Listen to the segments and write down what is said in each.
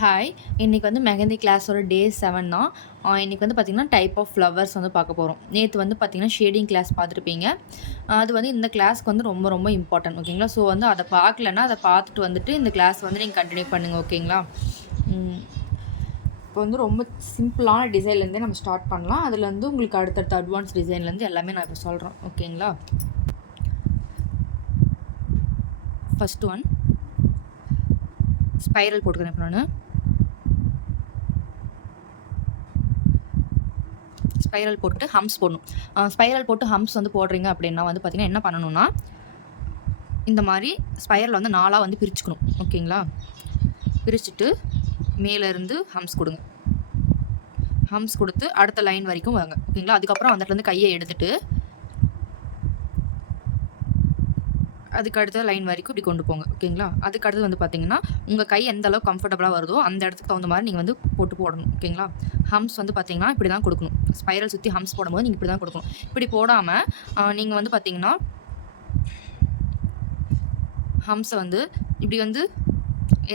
Hi, இன்றைக்கி வந்து மெஹந்தி கிளாஸோட டே 7 தான். இன்றைக்கி வந்து பார்த்திங்கன்னா டைப் ஆஃப் ஃப்ளவர்ஸ் வந்து பார்க்க போகிறோம். நேற்று வந்து பார்த்திங்கன்னா ஷேடிங் கிளாஸ் பார்த்துருப்பீங்க. அது வந்து இந்த கிளாஸ்க்கு வந்து ரொம்ப ரொம்ப இம்பார்ட்டன்ட், ஓகேங்களா? ஸோ வந்து அதை பார்க்கலன்னா அதை பார்த்துட்டு வந்துட்டு இந்த கிளாஸ் வந்து நீங்கள் கண்டினியூ பண்ணுங்கள், ஓகேங்களா? இப்போ வந்து ரொம்ப சிம்பிளான டிசைன்லேருந்தே நம்ம ஸ்டார்ட் பண்ணலாம். அதுலேருந்து உங்களுக்கு அடுத்தடுத்த அட்வான்ஸ் டிசைன்லேருந்து எல்லாமே நான் இப்போ சொல்கிறேன், ஓகேங்களா? ஃபஸ்ட் ஒன் ஸ்பைரல் போட்டுக்கிறேன் இப்போ நான். ஸ்பைரல் போட்டு ஹம்ஸ் போடணும். ஸ்பைரல் போட்டு ஹம்ஸ் வந்து போடுறீங்க அப்படின்னா வந்து பார்த்திங்கன்னா என்ன பண்ணணும்னா, இந்த மாதிரி ஸ்பைரல் வந்து 4ஆக வந்து பிரிச்சுக்கணும், ஓகேங்களா? பிரிச்சுட்டு மேலேருந்து ஹம்ஸ் கொடுங்க. ஹம்ஸ் கொடுத்து அடுத்த லைன் வரைக்கும் வாங்க, ஓகேங்களா? அதுக்கப்புறம் அந்த இடத்துலேருந்து கையை எடுத்துகிட்டு அதுக்கு அடுத்த லைன் வரைக்கும் இப்படி கொண்டு போங்க, ஓகேங்களா? அதுக்கு அடுத்து வந்து பார்த்தீங்கன்னா உங்கள் கை எந்த அளவுக்கு கம்ஃபர்டபுளாக வருதோ அந்த இடத்துக்கு தகுந்த மாதிரி நீங்கள் வந்து போடணும், ஓகேங்களா? ஹம்ஸ் வந்து பார்த்தீங்கன்னா இப்படி தான் கொடுக்கணும். ஸ்பைரல் சுற்றி ஹம்ஸ் போடும்போது நீங்கள் இப்படி தான் கொடுக்கணும். இப்படி போடாமல் நீங்கள் வந்து பார்த்தீங்கன்னா ஹம்ஸை வந்து இப்படி வந்து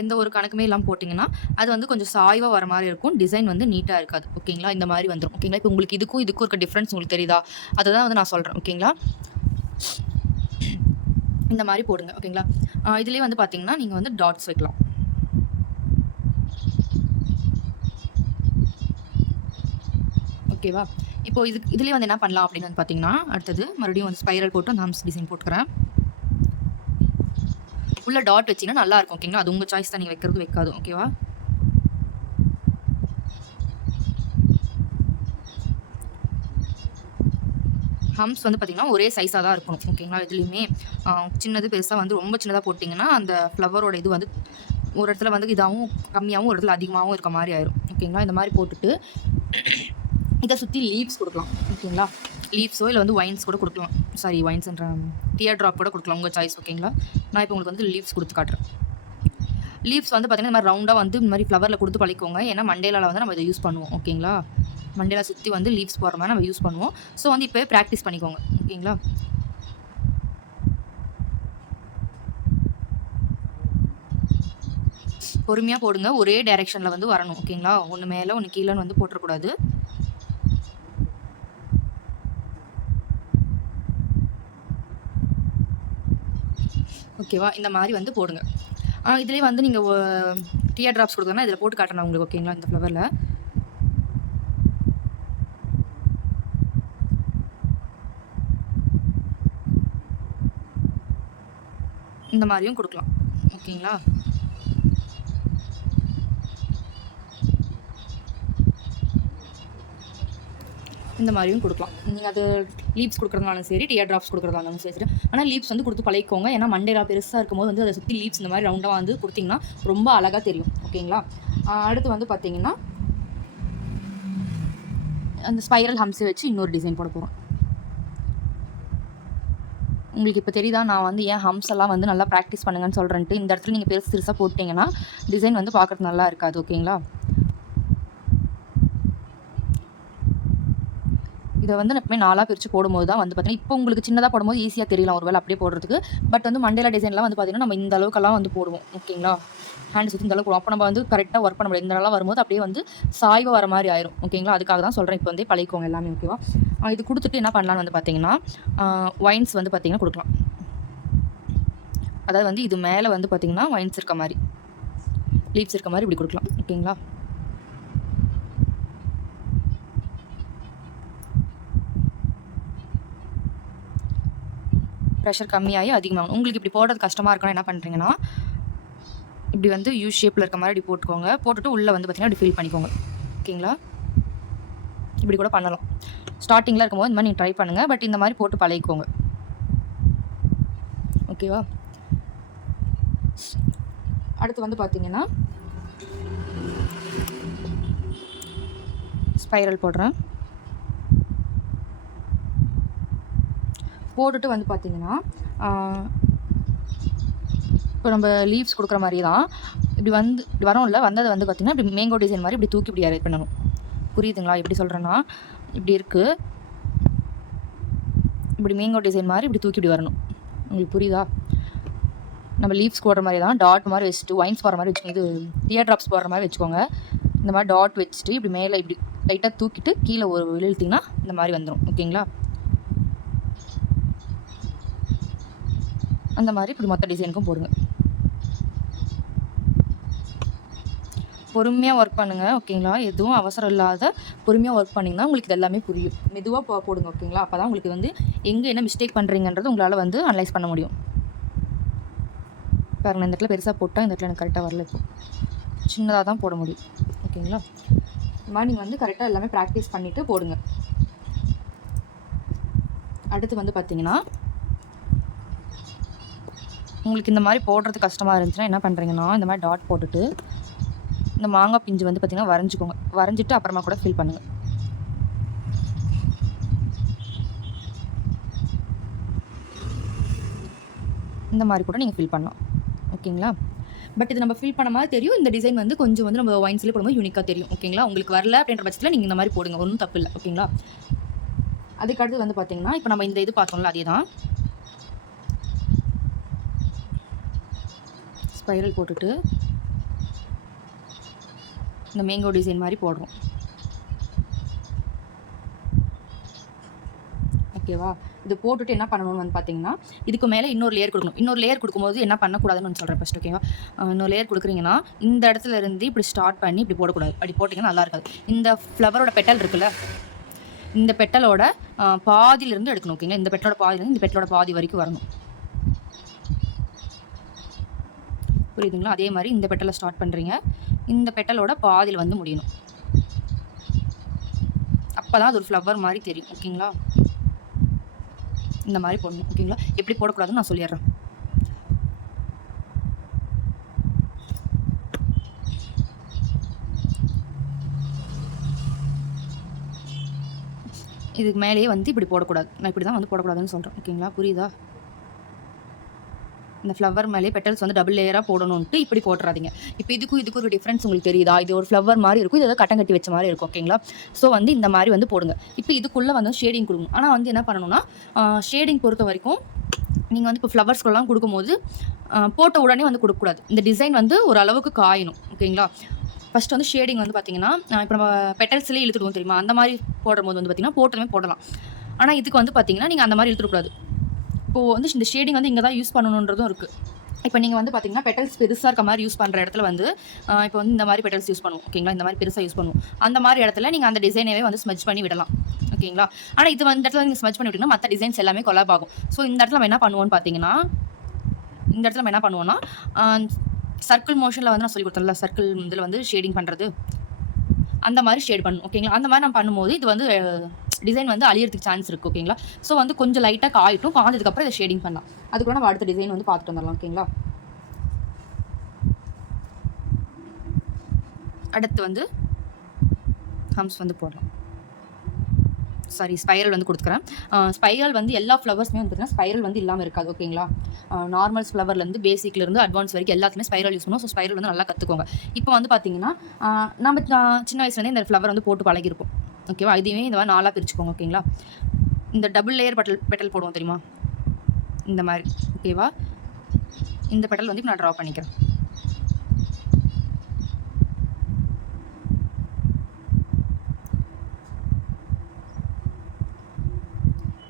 எந்த ஒரு கணக்குமே இல்லாமல் போட்டிங்கன்னா அது வந்து கொஞ்சம் சாய்வாக வர மாதிரி இருக்கும். டிசைன் வந்து நீட்டாக இருக்காது, ஓகேங்களா? இந்த மாதிரி வந்துடும், ஓகேங்களா? இப்போ உங்களுக்கு இதுக்கும் இருக்க டிஃப்ரென்ஸ் உங்களுக்கு தெரியுதா? அதை தான் வந்து நான் சொல்கிறேன், ஓகேங்களா? இந்த மாதிரி போடுங்க, ஓகேங்களா? இதுலேயே வந்து பார்த்தீங்கன்னா நீங்கள் வந்து டாட்ஸ் வைக்கலாம். ஓகேவா? இப்போ இதுலேயே வந்து என்ன பண்ணலாம் அப்படின்னு வந்து பார்த்தீங்கன்னா, அடுத்தது மறுபடியும் வந்து ஸ்பைரல் போட்டு அந்த ஹம்ஸ் டிசைன் போட்டுக்கிறேன். உள்ள டாட் வச்சிங்கன்னா நல்லாயிருக்கும், ஓகேங்களா? அது உங்கள் சாய்ஸ் தான், நீங்கள் வைக்கிறது வைக்காது, ஓகேவா? ஹம்ஸ் வந்து பார்த்திங்கன்னா ஒரே சைஸாக தான் இருக்கணும், ஓகேங்களா? இதுலேயுமே சின்னது பெருசாக வந்து ரொம்ப சின்னதாக போட்டிங்கன்னா அந்த ஃப்ளவரோட இது வந்து ஒரு இடத்துல வந்து இதாகவும் கம்மியாகவும் ஒரு இடத்துல அதிகமாகவும் இருக்க மாதிரி ஆயிரும், ஓகேங்களா? இந்த மாதிரி போட்டுட்டு இதை சுற்றி லீவ்ஸ் கொடுக்கலாம், ஓகேங்களா? லீவ்ஸோ இல்லை வந்து ஒயின்ஸ் கூட கொடுக்கலாம். சாரி, ஒயின்ஸ்ன்ற டியர் ட்ராப் கூட கொடுக்கலாம், உங்கள் சாய்ஸ், ஓகேங்களா? நான் இப்போ உங்களுக்கு வந்து லீவ்ஸ் கொடுத்து காட்டுறேன். லீவ்ஸ் வந்து பார்த்திங்கன்னா இந்த மாதிரி ரவுண்டாக வந்து இந்த மாதிரி ஃப்ளவரில் கொடுத்து பழிக்கோங்க. ஏன்னா மண்டேலாவில் வந்து நம்ம இதை யூஸ் பண்ணுவோம், ஓகேங்களா? மண்டேலா சுற்றி வந்து லீவ்ஸ் போடுற மாதிரி நம்ம யூஸ் பண்ணுவோம். ஸோ வந்து இப்போவே ப்ராக்டிஸ் பண்ணிக்கோங்க, ஓகேங்களா? பொறுமையாக போடுங்க. ஒரே டைரெக்ஷனில் வந்து வரணும், ஓகேங்களா? ஒன்று மேலே ஒன்று கீழேன்னு வந்து போட்டுறக்கூடாது. ஓகேவா? இந்த மாதிரி வந்து போடுங்க. இதுலேயே வந்து நீங்கள் டியர் ட்ராப்ஸ் கொடுக்கணும்னா இதில் போட்டு காட்டணும் உங்களுக்கு, ஓகேங்களா? இந்த ஃப்ளவரில் இந்த மாதிரியும் கொடுக்கலாம், ஓகேங்களா? இந்த மாதிரியும் கொடுக்கலாம். நீங்கள் அது லீவ்ஸ் கொடுக்குறதுனாலும் சரி, டியர் ட்ராப்ஸ் கொடுக்குறதாலும் சரி. ஆனால் லீவ்ஸ் வந்து கொடுத்து பழகிக்கோங்க. ஏன்னா மண்டேலா பெருசாக இருக்கும்போது வந்து அதை சுற்றி லீவ்ஸ் இந்த மாதிரி ரவுண்டாக வந்து கொடுத்திங்கன்னா ரொம்ப அழகாக தெரியும், ஓகேங்களா? அடுத்து வந்து பார்த்தீங்கன்னா அந்த ஸ்பைரல் ஹம்ஸை வச்சு இன்னொரு டிசைன் போட போகிறோம். உங்களுக்கு இப்போ தெரியுதா நான் வந்து ஏன் ஹம்ஸ் எல்லாம் வந்து நல்லா ப்ராக்டிஸ் பண்ணுங்கன்னு சொல்கிறேன்ட்டு? இந்த இடத்துல நீங்கள் பெருசு பெருசாக போட்டிங்கன்னா டிசைன் வந்து பார்க்குறது நல்லா இருக்காது, ஓகேங்களா? இதை வந்து எப்பவுமே 4ஆக பிரித்து போடும்போது தான் வந்து பார்த்தீங்கன்னா இப்போ உங்களுக்கு சின்னதாக போடும்போது ஈஸியாக தெரியலாம் ஒரு வேலை அப்படியே போடுறதுக்கு. பட் வந்து மண்டேலா டிசைன்லாம் வந்து பார்த்தீங்கன்னா நம்ம இந்த அளவுக்கெல்லாம் வந்து போடுவோம், ஓகேங்களா? ஹேண்ட் சுற்றி இந்த அளவுக்கு போடுவோம். அப்போ நம்ம வந்து கரெக்டாக ஒர்க் பண்ண முடியாது. இந்த அளவுக்கு வரும்போது அப்படியே வந்து சாய்வாக வர மாதிரி ஆயிரும், ஓகேங்களா? அதுக்காக தான் சொல்கிறேன், இப்போ வந்து பழகிக்கோங்க எல்லாமே, ஓகேவா? இது கொடுத்துட்டு என்ன பண்ணலான்னு வந்து பார்த்தீங்கன்னா ஒயின்ஸ் வந்து பார்த்தீங்கன்னா கொடுக்கலாம். அதாவது வந்து இது மேலே வந்து பார்த்தீங்கன்னா ஒயின்ஸ் இருக்க மாதிரி, லீவ்ஸ் இருக்க மாதிரி இப்படி கொடுக்கலாம், ஓகேங்களா? ப்ரெஷர் கம்மியாகி அதிகமாகும். உங்களுக்கு இப்படி போடுறது கஷ்டமாக இருக்கணும், என்ன பண்ணுறீங்கன்னா இப்படி வந்து யூ ஷேப்பில் இருக்க மாதிரி இப்படி போட்டுக்கோங்க. போட்டுட்டு உள்ளே வந்து பார்த்திங்கன்னா இப்படி ஃபில் பண்ணிக்கோங்க, ஓகேங்களா? இப்படி கூட பண்ணலாம். ஸ்டார்டிங்கில் இருக்கும்போது இந்த மாதிரி நீங்கள் ட்ரை பண்ணுங்கள். பட் இந்த மாதிரி போட்டு பழகிக்கோங்க, ஓகேவா? அடுத்து வந்து பார்த்திங்கன்னா ஸ்பைரல் போடுறேன். போட்டுட்டு வந்து பார்த்திங்கன்னா இப்போ நம்ம லீவ்ஸ் கொடுக்குற மாதிரி தான் இப்படி வந்து இப்படி வரோம்ல, வந்ததை வந்து பார்த்திங்கன்னா இப்படி மேங்கோ டிசைன் மாதிரி இப்படி தூக்கி இப்படி அரேஞ்ச் பண்ணணும். புரியுதுங்களா? எப்படி சொல்கிறேன்னா இப்படி இருக்குது, இப்படி மேங்கோ டிசைன் மாதிரி இப்படி தூக்கி இப்படி வரணும். உங்களுக்கு புரியுதா? நம்ம லீவ்ஸ் போடுற மாதிரி தான் டாட் மாதிரி வச்சுட்டு ஒயின்ஸ் போடுற மாதிரி வச்சுக்கோங்க. இது டியர் ட்ராப்ஸ் போடுற மாதிரி வச்சுக்கோங்க. இந்த மாதிரி டாட் வச்சுட்டு இப்படி மேலே இப்படி லைட்டாக தூக்கிட்டு கீழே ஒரு இழுத்திங்கன்னா இந்த மாதிரி வந்துடும். ஓகேங்களா? அந்த மாதிரி இப்படி மொத்த டிசைனுக்கும் போடுங்க. பொறுமையாக ஒர்க் பண்ணுங்கள். ஓகேங்களா? எதுவும் அவசரம் இல்லாத பொறுமையாக ஒர்க் பண்ணிங்கன்னா உங்களுக்கு இது எல்லாமே புரியும். மெதுவாக போடுங்க. ஓகேங்களா? அப்போ தான் உங்களுக்கு வந்து எங்கே என்ன மிஸ்டேக் பண்ணுறீங்கன்றது உங்களால் வந்து அனலைஸ் பண்ண முடியும். பாருங்கள், இந்த இடத்துல பெருசாக போட்டால் இந்த இடத்துல எனக்கு கரெக்டாக வரல. இப்போ சின்னதாக தான் போட முடியும். ஓகேங்களா? இந்த மாதிரி நீங்கள் வந்து கரெக்டாக எல்லாமே ப்ராக்டிஸ் பண்ணிவிட்டு போடுங்க. அடுத்து வந்து பார்த்திங்கன்னா, உங்களுக்கு இந்த மாதிரி போடுறது கஷ்டமாக இருந்துச்சுன்னா என்ன பண்ணுறீங்கன்னா, இந்த மாதிரி டாட் போட்டுட்டு இந்த மாங்காய் பிஞ்சு வந்து பார்த்திங்கன்னா வரைஞ்சிக்கோங்க. வரைஞ்சிட்டு அப்புறமா கூட ஃபில் பண்ணுங்கள். இந்த மாதிரி கூட நீங்கள் ஃபில் பண்ணலாம். ஓகேங்களா? பட் இது நம்ம ஃபில் பண்ண மாதிரி தெரியும். இந்த டிசைன் வந்து கொஞ்சம் வந்து நம்ம ஒயின்ஸ்லேயே போடும்போது யூனிக்காக தெரியும். ஓகேங்களா? உங்களுக்கு வரல அப்படின்ற பட்சத்தில் நீங்கள் இந்த மாதிரி போடுங்க. ஒன்றும் தப்பு இல்லை. ஓகேங்களா? அதுக்கடுத்து வந்து பார்த்திங்கன்னா, இப்போ நம்ம இந்த இது பார்த்தோம்ல, அதே தான் ஸ்பைரல் போட்டுட்டு இந்த மேங்கோ டிசைன் மாதிரி போடுறோம். ஓகேவா? இது போட்டுட்டு என்ன பண்ணணும்னு வந்து பார்த்தீங்கன்னா, இதுக்கு மேலே இன்னொரு லேயர் கொடுக்கணும். இன்னொரு லேயர் கொடுக்கும்போது என்ன பண்ணக்கூடாதுன்னு சொல்கிறேன் ஃபஸ்ட். ஓகேவா? இன்னொரு லேயர் கொடுக்குறீங்கன்னா இந்த இடத்துல இருந்து இப்படி ஸ்டார்ட் பண்ணி இப்படி போடக்கூடாது. அப்படி போட்டிங்கன்னா நல்லா இருக்காது. இந்த ஃப்ளவரோட பெட்டல் இருக்குல்ல, இந்த பெட்டலோட பாதியிலிருந்து எடுக்கணும். ஓகேங்களா? இந்த பெட்டலோட பாதியிலேருந்து இந்த பெட்டலோட பாதி வரைக்கும் வரணும். புரியுதுங்களா? அதே மாதிரி இந்த பெட்டலை ஸ்டார்ட் பண்ணுறீங்க, இந்த பெட்டலோட பாதியில் வந்து முடியணும். அப்போ தான் அது ஒரு ஃப்ளவர் மாதிரி தெரியும். ஓகேங்களா? இந்த மாதிரி போடணும். ஓகேங்களா? எப்படி போடக்கூடாதுன்னு நான் சொல்லிடுறேன். இதுக்கு மேலேயே வந்து இப்படி போடக்கூடாது. நான் இப்படி தான் வந்து போடக்கூடாதுன்னு சொல்கிறேன். ஓகேங்களா? புரியுதா? இந்த ஃப்ளவர் மேலே பெட்டல்ஸ் வந்து டபுள் லேயராக போடணுன்ட்டு இப்படி போட்டுறாதீங்க. இப்போ இதுக்கும் ஒரு டிஃப்ரென்ஸ் உங்களுக்கு தெரியுதா? இது ஒரு ஃப்ளவர் மாதிரி இருக்கும், இது ஏதாவது கட்டம் கட்டி வச்ச மாதிரி இருக்கும். ஓகேங்களா? ஸோ வந்து இந்த மாதிரி வந்து போடுங்க. இப்போ இதுக்குள்ளே வந்து ஷேடிங் கொடுக்கணும். ஆனால் வந்து என்ன பண்ணணும்னா, ஷேடிங் பொறுத்த வரைக்கும் நீங்கள் வந்து இப்போ ஃப்ளவர்ஸ்க்கெல்லாம் கொடுக்கும்போது போட்ட உடனே வந்து கொடுக்கக்கூடாது. இந்த டிசைன் வந்து ஒரு அளவுக்கு காயணும். ஓகேங்களா? ஃபஸ்ட்டு வந்து ஷேடிங் வந்து பார்த்திங்கன்னா, இப்போ நம்ம பெட்டல்ஸ்லேயே இழுத்துடுவோம் தெரியுமா? அந்த மாதிரி போடும்போது வந்து பார்த்திங்கன்னா போட்டதுமே போடலாம். ஆனால் இதுக்கு வந்து பார்த்திங்கன்னா நீங்கள் அந்த மாதிரி இழுத்துடக்கூடாது. இப்போது வந்து இந்த ஷேடிங் வந்து இங்கே தான் யூஸ் பண்ணணுன்றதும் இருக்குது. இப்போ நீங்கள் வந்து பார்த்தீங்கன்னா பெட்டல்ஸ் பெருசாக இருக்க மாதிரி யூஸ் பண்ணுற இடத்துல வந்து இப்போ வந்து இந்த மாதிரி பெட்டல்ஸ் யூஸ் பண்ணுவோம். ஓகேங்களா? இந்த மாதிரி பெருசாக யூஸ் பண்ணுவோம். அந்த மாதிரி இடத்துல நீங்கள் அந்த டிசைனவே வந்து ஸ்மெச் பண்ணி விடலாம். ஓகேங்களா? ஆனால் இது வந்து இடத்துல நீங்கள் ஸ்மெச் பண்ணி விட்டிங்கன்னா மற்ற டிசைன்ஸ் எல்லாமே கொலாப் ஆகும். ஸோ இந்த இடத்துல நம்ம என்ன பண்ணுவோம்னு பார்த்தீங்கன்னா, இந்த இடத்துல நம்ம என்ன பண்ணுவோம்னா, சர்க்கிள் மோஷனில் வந்து நான் சொல்லி கொடுத்தேன்ல, சர்க்கிள் இதில் வந்து ஷேடிங் பண்ணுறது, அந்த மாதிரி ஷேட் பண்ணணும். ஓகேங்களா? அந்த மாதிரி நம்ம பண்ணும்போது இது வந்து டிசைன் வந்து அழியறதுக்கு சான்ஸ் இருக்குது. ஓகேங்களா? ஸோ வந்து கொஞ்சம் லைட்டாக காயட்டும். காஞ்சதுக்கப்புறம் இதை ஷேடிங் பண்ணலாம். அதுக்கூட நம்ம அடுத்த டிசைன் வந்து பார்த்துட்டு வந்துடலாம். ஓகேங்களா? அடுத்து வந்து ஹம்ஸ் வந்து போடலாம். சாரி, ஸ்பைரல் வந்து கொடுத்துக்கிறேன். ஸ்பைரல் வந்து எல்லா ஃப்ளவர்ஸுமே வந்து பார்த்தீங்கன்னா ஸ்பைரல் வந்து இல்லாமல் இருக்காது. ஓகேங்களா? நார்மல் ஃப்ளவர்லேருந்து பேசிக்லேருந்து அட்வான்ஸ் வரைக்கும் எல்லாத்துலேயுமே ஸ்பைரல் யூஸ் பண்ணுவோம். ஸோ ஸ்பைரல் வந்து நல்லா கற்றுக்கோங்க. இப்போ வந்து பார்த்தீங்கன்னா நம்ம சின்ன வயசுலேருந்தே இந்த ஃப்ளவர் வந்து போட்டு பழகிருப்போம். ஓகேவா? இதையுமே இந்த மாதிரி 4ஆக பிரிச்சுக்கோங்க. ஓகேங்களா? இந்த டபுள் லேயர் பெட்டல் போடுவோம் தெரியுமா? இந்த மாதிரி. ஓகேவா? இந்த பெட்டல் வந்து இப்போ நான் ட்ரா பண்ணிக்கிறேன்.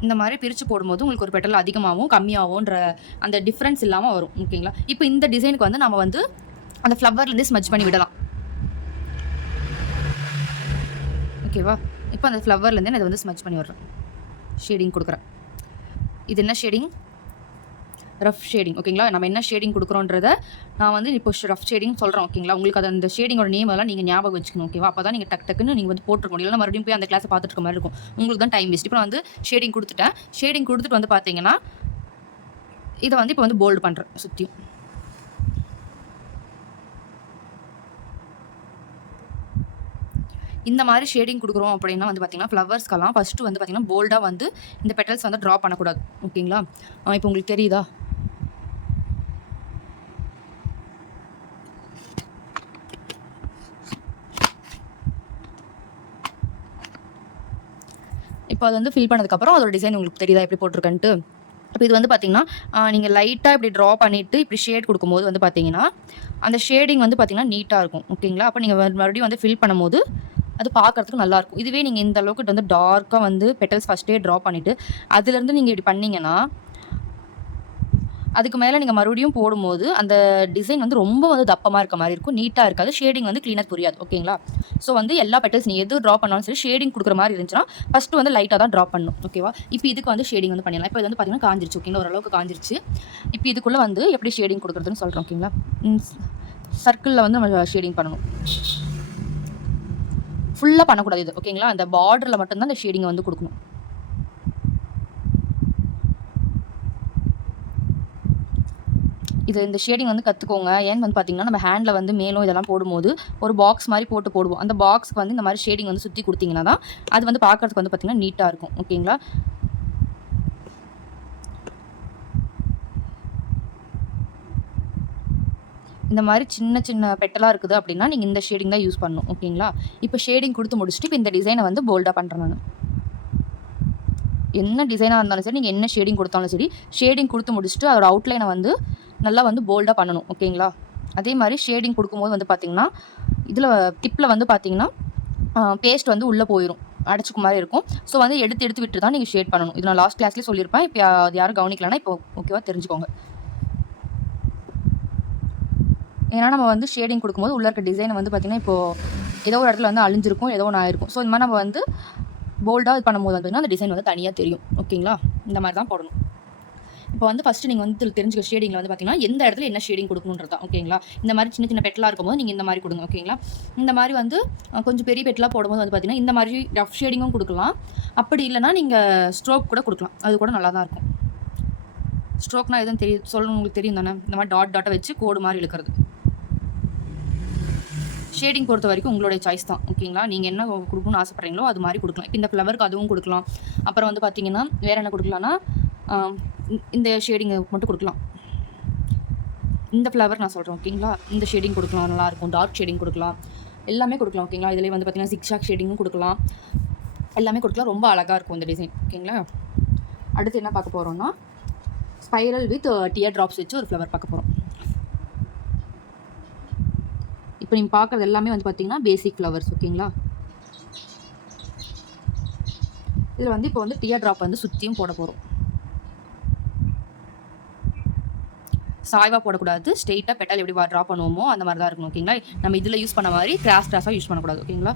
இந்த மாதிரி பிரித்து போடும்போது உங்களுக்கு ஒரு பெட்டல் அதிகமாகவும் கம்மியாகும்ன்ற அந்த டிஃப்ரென்ஸ் இல்லாமல் வரும். ஓகேங்களா? இப்போ இந்த டிசைனுக்கு வந்து நம்ம வந்து அந்த ஃப்ளவர்லேருந்து ஸ்மெச் பண்ணி விடலாம். ஓகேவா? இப்போ அந்த ஃப்ளவர்லேருந்து நான் இதை வந்து ஸ்மெச் பண்ணி விடுறேன். ஷேடிங் கொடுக்குறேன். இது என்ன ஷேடிங்? Rough shading. ஓகேங்களா? நம்ம என்ன ஷேடிங் கொடுக்குறோன்றத நான் வந்து இப்போ ரஃப் ஷேடிங் சொல்கிறேன். ஓகேங்களா? உங்களுக்கு அது அந்த ஷேடிங்கோட நேம் எல்லாம் நீங்கள் ஞாபகம் வச்சுக்கணும். ஓகேவா? அப்போ தான் நீங்கள் டக்குன்னு நீங்கள் வந்து போட்டுருக்க முடியும். இல்லை மறுபடியும் போய் அந்த கிளாஸை பார்த்துட்டு இருக்க மாதிரி இருக்கும். உங்களுக்கு தான் டைம் வேஸ்ட். இப்போ நான் வந்து ஷேடிங் கொடுத்துட்டேன். ஷேடிங் கொடுத்துட்டு வந்து பார்த்தீங்கன்னா இதை வந்து இப்போ வந்து போல்டு பண்ணுறேன் சுற்றியும். இந்த மாதிரி ஷேடிங் கொடுக்குறோம் அப்படின்னா வந்து பார்த்தீங்கன்னா ஃப்ளவர்ஸ்க்கெல்லாம் ஃபஸ்ட்டு வந்து பார்த்தீங்கன்னா போல்டாக வந்து இந்த பெட்டல்ஸ் வந்து ட்ரா பண்ணக்கூடாது. ஓகேங்களா? இப்போ உங்களுக்கு தெரியுதா? இப்போ அது வந்து ஃபில் பண்ணதுக்கப்புறம் அதோட டிசைன் உங்களுக்கு தெரியுதா எப்படி போட்டிருக்கேன்ட்டு? இப்போ இது வந்து பார்த்தீங்கன்னா, நீங்கள் லைட்டாக இப்படி ட்ரா பண்ணிவிட்டு இப்படி ஷேட் கொடுக்கும்போது வந்து பார்த்தீங்கன்னா, அந்த ஷேடிங் வந்து பார்த்தீங்கன்னா நீட்டாக இருக்கும். ஓகேங்களா? அப்போ நீங்கள் மறுபடியும் வந்து ஃபில் பண்ணும்போது அது பார்க்கறதுக்கு நல்லாயிருக்கும். இதுவே நீங்கள் இந்த அளவுக்கு வந்து டார்க்காக வந்து பெட்டல்ஸ் ஃபஸ்ட்டே ட்ரா பண்ணிவிட்டு அதுலேருந்து நீங்கள் இப்படி பண்ணீங்கன்னா, அதுக்கு மேலே நீங்கள் மறுபடியும் போடும்போது அந்த டிசைன் வந்து ரொம்ப வந்து தப்பமாக இருக்க மாதிரி இருக்கும். நீட்டாக இருக்காது. ஷேடிங் வந்து க்ளீனாக புரியாது. ஓகேங்களா? ஸோ வந்து எல்லா பெட்டல்ஸ் நீ எது ட்ரா பண்ணாலும் சரி ஷேடிங் கொடுக்குற மாதிரி இருந்துச்சுன்னா ஃபஸ்ட்டு வந்து லைட்டாக தான் ட்ரா பண்ணணும். ஓகேவா? இப்போ இதுக்கு வந்து ஷேடிங் வந்து பண்ணிடலாம். இப்போ இது வந்து பார்த்தீங்கன்னா காஞ்சிருச்சு. ஓகேங்களா? ஓரளவுக்கு காஞ்சிருச்சு. இப்போ இதுக்குள்ளே வந்து எப்படி ஷேடிங் கொடுக்குறதுன்னு சொல்கிறோம். ஓகேங்களா? சர்க்கிளில் வந்து நம்ம ஷேடிங் பண்ணணும். ஃபுல்லாக பண்ணக்கூடாது இது. ஓகேங்களா? அந்த பார்டரில் மட்டும்தான் அந்த ஷேடிங்கை வந்து கொடுக்கணும். இந்த ஷேடிங் வந்து கற்றுக்கோங்க. ஏன்னு வந்து பார்த்தீங்கன்னா, நம்ம ஹேண்டில் வந்து மேலும் இதெல்லாம் போடும்போது ஒரு பாக்ஸ் மாதிரி போடுவோம். அந்த பாக்ஸ்க்கு வந்து இந்த மாதிரி ஷேடிங் வந்து சுற்றி கொடுத்தீங்கன்னா தான் அது வந்து பார்க்கறதுக்கு வந்து பார்த்தீங்கன்னா நீட்டாக இருக்கும். ஓகேங்களா? இந்த மாதிரி சின்ன சின்ன பெட்டலாக இருக்குது அப்படின்னா நீங்கள் இந்த ஷேடிங் தான் யூஸ் பண்ணணும். ஓகேங்களா? இப்போ ஷேடிங் கொடுத்து முடிச்சுட்டு இப்போ இந்த டிசைனை வந்து போல்டாக பண்ணுறேன் நான். என்ன டிசைனாக இருந்தாலும் சரி, நீங்கள் என்ன ஷேடிங் கொடுத்தாலும் சரி, ஷேடிங் கொடுத்து முடிச்சுட்டு அதோட அவுட்லைனை வந்து நல்லா வந்து போல்டாக பண்ணணும். ஓகேங்களா? அதே மாதிரி ஷேடிங் கொடுக்கும்போது வந்து பார்த்திங்கன்னா, இதில் டிப்பில் வந்து பார்த்திங்கன்னா பேஸ்ட் வந்து உள்ளே போயிடும், அடைச்சிக்க மாதிரி இருக்கும். ஸோ வந்து எடுத்து விட்டு தான் நீங்கள் ஷேட் பண்ணணும். இது நான் லாஸ்ட் கிளாஸ்லேயே சொல்லியிருப்பேன். இப்போ அது யாரும் கவனிக்கலன்னா இப்போ ஓகேவா தெரிஞ்சுக்கோங்க. ஏன்னா நம்ம வந்து ஷேடிங் கொடுக்கும்போது உள்ளே இருக்க டிசைனை வந்து பார்த்திங்கன்னா இப்போது ஏதோ ஒரு இடத்துல வந்து அழிஞ்சிருக்கும், ஏதோ ஒன்று ஆயிருக்கும். ஸோ இந்த மாதிரி நம்ம வந்து போல்டாக இது பண்ணும்போது பார்த்திங்கன்னா அந்த டிசைன் வந்து தனியாக தெரியும். ஓகேங்களா? இந்த மாதிரி தான் போடணும். இப்போ வந்து ஃபஸ்ட்டு நீங்கள் வந்து தெரிஞ்சுக்க ஷேடிங்கில் வந்து பார்த்தீங்கன்னா எந்த இடத்துல என்ன ஷேடிங் கொடுக்கணுன்றது தான். ஓகேங்களா? இந்த மாதிரி சின்ன சின்ன பெட்டலாக இருக்கும்போது நீங்கள் இந்த மாதிரி கொடுங்க. ஓகேங்களா? இந்த மாதிரி வந்து கொஞ்சம் பெரிய பெட்டலாக போடும்போது வந்து பார்த்தீங்கன்னா இந்த மாதிரி ரஃப் ஷேடிங்கும் கொடுக்கலாம். அப்படி இல்லைனா நீங்கள் ஸ்ட்ரோக் கூட கொடுக்கலாம். அது கூட நல்லா தான் இருக்கும். ஸ்ட்ரோக்னா எதுவும் சொல்லணும் உங்களுக்கு தெரியும் தானே? இந்த மாதிரி டாட்டை வச்சு கோடு மாதிரி இழுக்கிறது. ஷேடிங் பொறுத்த வரைக்கும் உங்களுடைய சாய்ஸ் தான். ஓகேங்களா? நீங்கள் என்ன கொடுக்கணும்னு ஆசைப்பட்றீங்களோ அது மாதிரி கொடுக்கலாம். இப்போ இந்த ஃப்ளவருக்கு அதுவும் கொடுக்கலாம். அப்புறம் வந்து பார்த்தீங்கன்னா வேறு என்ன கொடுக்கலான்னா இந்த ஷேடிங்கை மட்டும் கொடுக்கலாம். இந்த ஃப்ளவர் நான் சொல்கிறேன். ஓகேங்களா? இந்த ஷேடிங் கொடுக்கலாம், நல்லாயிருக்கும். டார்க் ஷேடிங் கொடுக்கலாம், எல்லாமே கொடுக்கலாம். ஓகேங்களா? இதிலே வந்து பார்த்தீங்கன்னா சிக்ஸாக் ஷேடிங்கும் கொடுக்கலாம், எல்லாமே கொடுக்கலாம். ரொம்ப அழகாக இருக்கும் இந்த டிசைன். ஓகேங்களா? அடுத்து என்ன பார்க்க போகிறோம்னா ஸ்பைரல் வித் டியர் ட்ராப்ஸ் வச்சு ஒரு ஃப்ளவர் பார்க்க போகிறோம். இப்போ நீங்கள் பார்க்குறது எல்லாமே வந்து பார்த்தீங்கன்னா பேசிக் ஃப்ளவர்ஸ். ஓகேங்களா? இதில் வந்து இப்போ வந்து டியர் ட்ராப் வந்து சுற்றியும் போட போகிறோம். சாய்வாக போடக்கூடாது. ஸ்ட்ரெயிட்டாக பெட்டல் எப்படி ட்ரா பண்ணுவோமோ அந்த மாதிரி தான் இருக்கணும். ஓகேங்களா? நம்ம இதில் யூஸ் பண்ண மாதிரி கிராஸாக யூஸ் பண்ணக்கூடாது. ஓகேங்களா?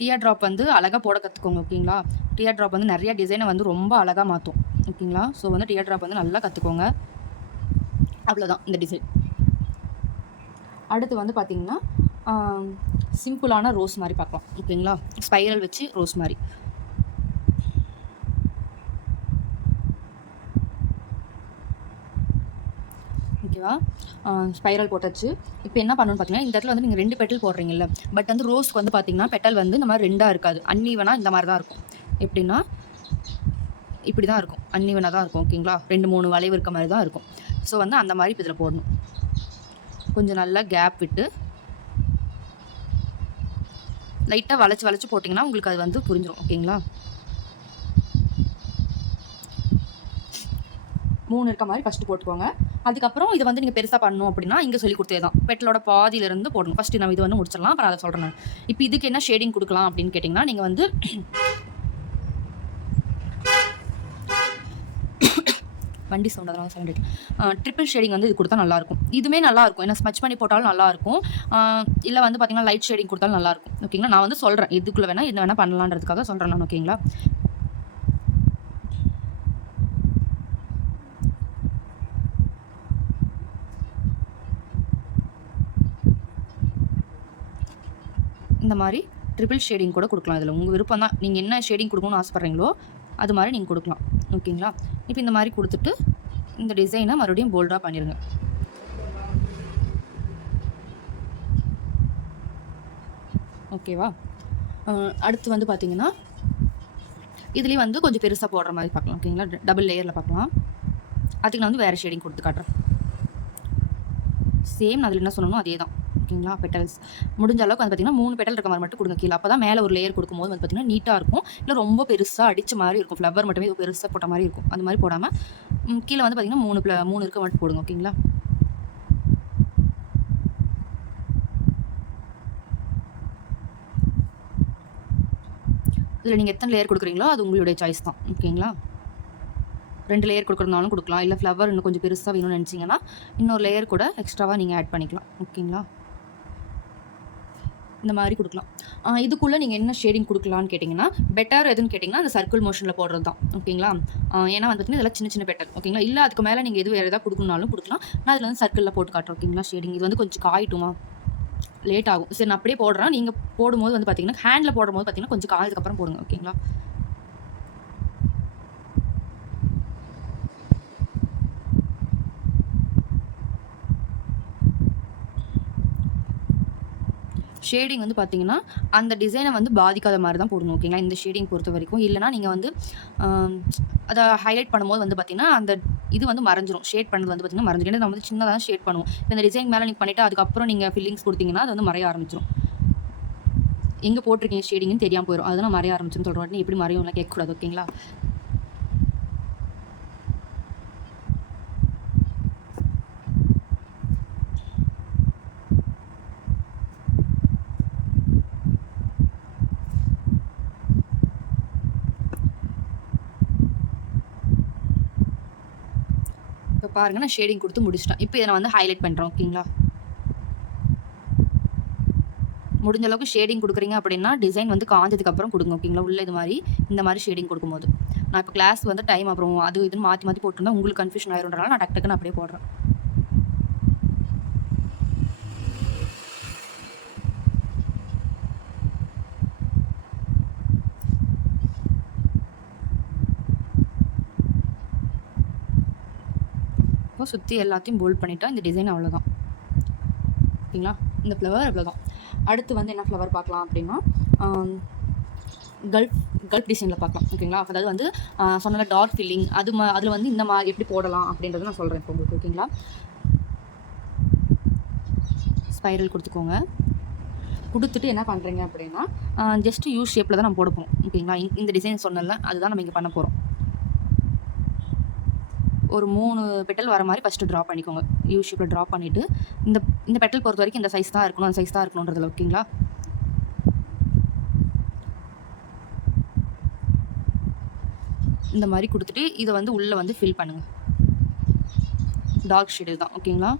டியர் ட்ராப் வந்து அழகாக போட கற்றுக்கோங்க. ஓகேங்களா? டியர் ட்ராப் வந்து நிறைய டிசைனை வந்து ரொம்ப அழகாக மாற்றும். ஓகேங்களா? ஸோ வந்து டியர் ட்ராப் வந்து நல்லா கற்றுக்கோங்க. அவ்வளோதான் இந்த டிசைன். அடுத்து வந்து பார்த்திங்கன்னா சிம்பிளான ரோஸ் மாதிரி பார்க்கலாம். ஓகேங்களா? ஸ்பைரல் வச்சு ரோஸ் மாதிரி. ஓகேவா? ஸ்பைரல் போட்டாச்சு. இப்போ என்ன பண்ணணும்னு பார்த்தீங்கன்னா இந்த இடத்துல வந்து நீங்கள் 2 பெட்டல் போடுறீங்கல்ல, பட் வந்து ரோஸ்க்கு வந்து பார்த்தீங்கன்னா பெட்டல் வந்து இந்த மாதிரி 2ஆக இருக்காது. அன்ஈவனாக இந்த மாதிரி தான் இருக்கும். எப்படின்னா இப்படி தான் இருக்கும். அன்ஈவனாக தான் இருக்கும். ஓகேங்களா? 2, 3 வளைவு இருக்க மாதிரி தான் இருக்கும். ஸோ வந்து அந்த மாதிரி இப்போ இதில் போடணும். கொஞ்சம் நல்லா கேப் விட்டு லைட்டாக வளைச்சி போட்டிங்கன்னா உங்களுக்கு அது வந்து புரிஞ்சிடும். ஓகேங்களா? 3 இருக்க மாதிரி ஃபஸ்ட்டு போட்டுக்கோங்க. அதுக்கப்புறம் இதை வந்து நீங்கள் பெருசாக பண்ணணும் அப்படின்னா இங்கே சொல்லி கொடுத்தே தான் பெட்டலோட பாதியிலேருந்து போடணும். ஃபஸ்ட்டு நம்ம இது வந்து முடிச்சிடலாம், அப்புறம் அதை சொல்கிறேன் நான். இப்போ இதுக்கு என்ன ஷேடிங் கொடுக்கலாம் அப்படின்னு கேட்டிங்கன்னா நீங்கள் வந்து வண்டி சவுண்ட் அதெல்லாம் சவுண்ட் ட்ரிபிள் ஷேடிங் வந்து இது கொடுத்தா நல்லாயிருக்கும். இதுவுமே நல்லாயிருக்கும். ஏன்னா ஸ்மச் பண்ணி போட்டாலும் நல்லாயிருக்கும். இல்லை வந்து பார்த்திங்கன்னா லைட் ஷேடிங் கொடுத்தாலும் நல்லாயிருக்கும். ஓகேங்களா? நான் வந்து சொல்கிறேன் இதுக்குள்ளே வேணால் என்ன வேணால் பண்ணலான்றதுக்காக சொல்கிறேன் நான். ஓகேங்களா? இந்த மாதிரி ட்ரிபிள் ஷேடிங் கூட கொடுக்கலாம். இதில் உங்கள் விருப்பம் தான். நீங்கள் என்ன ஷேடிங் கொடுக்கணும்னு ஆசைப்பட்றீங்களோ அது மாதிரி நீங்கள் கொடுக்கலாம். ஓகேங்களா? இப்போ இந்த மாதிரி கொடுத்துட்டு இந்த டிசைனை மறுபடியும் போல்டாக பண்ணிடுங்க. ஓகேவா? அடுத்து வந்து பார்த்திங்கன்னா இதுலேயும் வந்து கொஞ்சம் பெருசாக போடுற மாதிரி பார்க்கலாம். ஓகேங்களா? டபுள் லேயரில் பார்க்கலாம். அதுக்கு நான் வந்து வேறு ஷேடிங் கொடுத்து காட்டுறேன். சேம் அதில் என்ன சொல்லணும் அதே தான். ஓகேங்களா? பெட்டல்ஸ் முடிஞ்ச அளவுக்கு வந்து பார்த்தீங்கன்னா 3 பெட்டல் இருக்க மாதிரி மட்டும் கொடுங்க கீழே. அப்போ தான் மேலே ஒரு லேயர் கொடுக்கும்போது வந்து பார்த்தீங்கன்னா நீட்டாக இருக்கும். இல்லை ரொம்ப பெருசாக அடித்த மாதிரி இருக்கும். ஃப்ளவர் மட்டுமே பெருசாக போட்ட மாதிரி இருக்கும். அந்த மாதிரி போடாமல் கீழே வந்து பார்த்தீங்கன்னா 3 இருக்க மட்டும் போடுங்க. ஓகேங்களா? இதில் நீங்கள் எத்தனை லேயர் கொடுக்குறீங்களோ அது உங்களுடைய சாய்ஸ் தான். ஓகேங்களா? 2 லேயர் கொடுக்குறதுனாலும் கொடுக்கலாம். இல்லை ஃப்ளவர் இன்னும் கொஞ்சம் பெருசாக வேணும்னு நினச்சிங்கன்னா இன்னொரு லேயர் கூட எக்ஸ்ட்ராவாக நீங்கள் ஆட் பண்ணிக்கலாம். ஓகேங்களா? இந்த மாதிரி கொடுக்கலாம். இதுக்குள்ளே நீங்கள் என்ன ஷேடிங் கொடுக்கலான்னு கேட்டிங்கன்னா, பெட்டர் எதுன்னு கேட்டிங்கன்னா அந்த சர்க்கிள் மோஷனில் போடுறது தான். ஓகேங்களா? ஏன்னா வந்து பார்த்தீங்கன்னா இதெல்லாம் சின்ன சின்ன பெட்டர். ஓகேங்களா? இல்லை அதுக்கு மேலே நீங்கள் எது வேறு எதாவது கொடுக்கணுனாலும் கொடுக்கலாம். நான் அதில் வந்து சர்க்கிளில் போட்டு காட்டுறேன். ஓகேங்களா? ஷேடிங் இது வந்து கொஞ்சம் காயட்டுமா, லேட் ஆகும். சரி நான் அப்படியே போடுறேன். நீங்கள் போடும்போது வந்து பார்த்தீங்கன்னா ஹேண்டில் போடும்போது பார்த்தீங்கன்னா கொஞ்சம் காயதுக்கப்புறம் போடுங்க. ஓகேங்களா? ஷேடிங் வந்து பார்த்தீங்கன்னா அந்த டிசைனை வந்து பாதிக்காத மாதிரி தான் போடணும். ஓகேங்களா? இந்த ஷேடிங் பொறுத்த வரைக்கும். இல்லைனா நீங்கள் வந்து அதை ஹைலைட் பண்ணும்போது வந்து பார்த்தீங்கன்னா அந்த இது வந்து மறைஞ்சிரும். ஷேட் பண்ணது வந்து பார்த்தீங்கன்னா மறைஞ்சிரும். ஏன்னா நம்ம வந்து சின்னதாக தான் ஷேட் பண்ணுவோம். இப்போ இந்த டிசைன் மேலே நீங்கள் பண்ணிவிட்டு அதுக்கப்புறம் நீங்கள் ஃபில்லிங்ஸ் கொடுத்தீங்கன்னா அது வந்து மறைய ஆரம்பிச்சிடும். எங்கே போட்டிருக்கீங்க ஷேடிங்னு தெரியாமல் போயிடும். அதெல்லாம் மறைய ஆரம்பிச்சுன்னு சொல்கிறேன். நீ எப்படி மறையும்லாம் கேட்கக்கூடாது. ஓகேங்களா? இப்போ பாருங்கள் நான் ஷேடிங் கொடுத்து முடிச்சிட்டேன். இப்போ இதை நான் வந்து ஹைலைட் பண்ணுறேன். ஓகேங்களா? முடிஞ்ச அளவுக்கு ஷேடிங் கொடுக்குறீங்க அப்படின்னா டிசைன் வந்து காஞ்சதுக்கப்புறம் கொடுங்க. ஓகேங்களா? உள்ள இது மாதிரி இந்த மாதிரி ஷேடிங் கொடுக்கும்போது நான் இப்போ கிளாஸ் வந்து டைம் அப்புறம் அது இதுன்னு மாற்றி மாற்றி போட்டிருந்தா உங்களுக்கு கன்ஃபியூஷன் ஆயிருன்றனால நான் டக்குன்னு அப்படியே போடுறேன். இப்போ சுற்றி எல்லாத்தையும் போல்ட் பண்ணிட்டா இந்த டிசைன் அவ்வளோதான். ஓகேங்களா? இந்த ஃப்ளவர் அவ்வளோதான். அடுத்து வந்து என்ன ஃப்ளவர் பார்க்கலாம் அப்படின்னா கல்ஃப் டிசைனில் பார்க்கலாம். ஓகேங்களா? அதாவது வந்து சொன்ன டார்க் ஃபில்லிங் அதில் வந்து இந்த மாதிரி எப்படி போடலாம் அப்படின்றத நான் சொல்கிறேன் இப்போ உங்களுக்கு. ஓகேங்களா? ஸ்பைரல் கொடுத்துக்கோங்க. கொடுத்துட்டு என்ன பண்ணுறீங்க அப்படின்னா ஜஸ்ட்டு யூ ஷேப்பில் தான் நம்ம போட போகிறோம். ஓகேங்களா? இந்த டிசைன் சொன்னல அதுதான் நம்ம இங்கே பண்ண போகிறோம். ஒரு 3 பெட்டல் வர மாதிரி ஃபஸ்ட்டு ட்ரா பண்ணிக்கோங்க. யூ ஷேப்பில் ட்ரா பண்ணிவிட்டு இந்த பெட்டல் பொறுத்த வரைக்கும் இந்த சைஸ் தான் இருக்கணும், அந்த சைஸ் தான் இருக்கணுன்றதில். ஓகேங்களா? இந்த மாதிரி கொடுத்துட்டு இதை வந்து உள்ளே வந்து ஃபில் பண்ணுங்கள். டார்க் ஷேடு தான். ஓகேங்களா?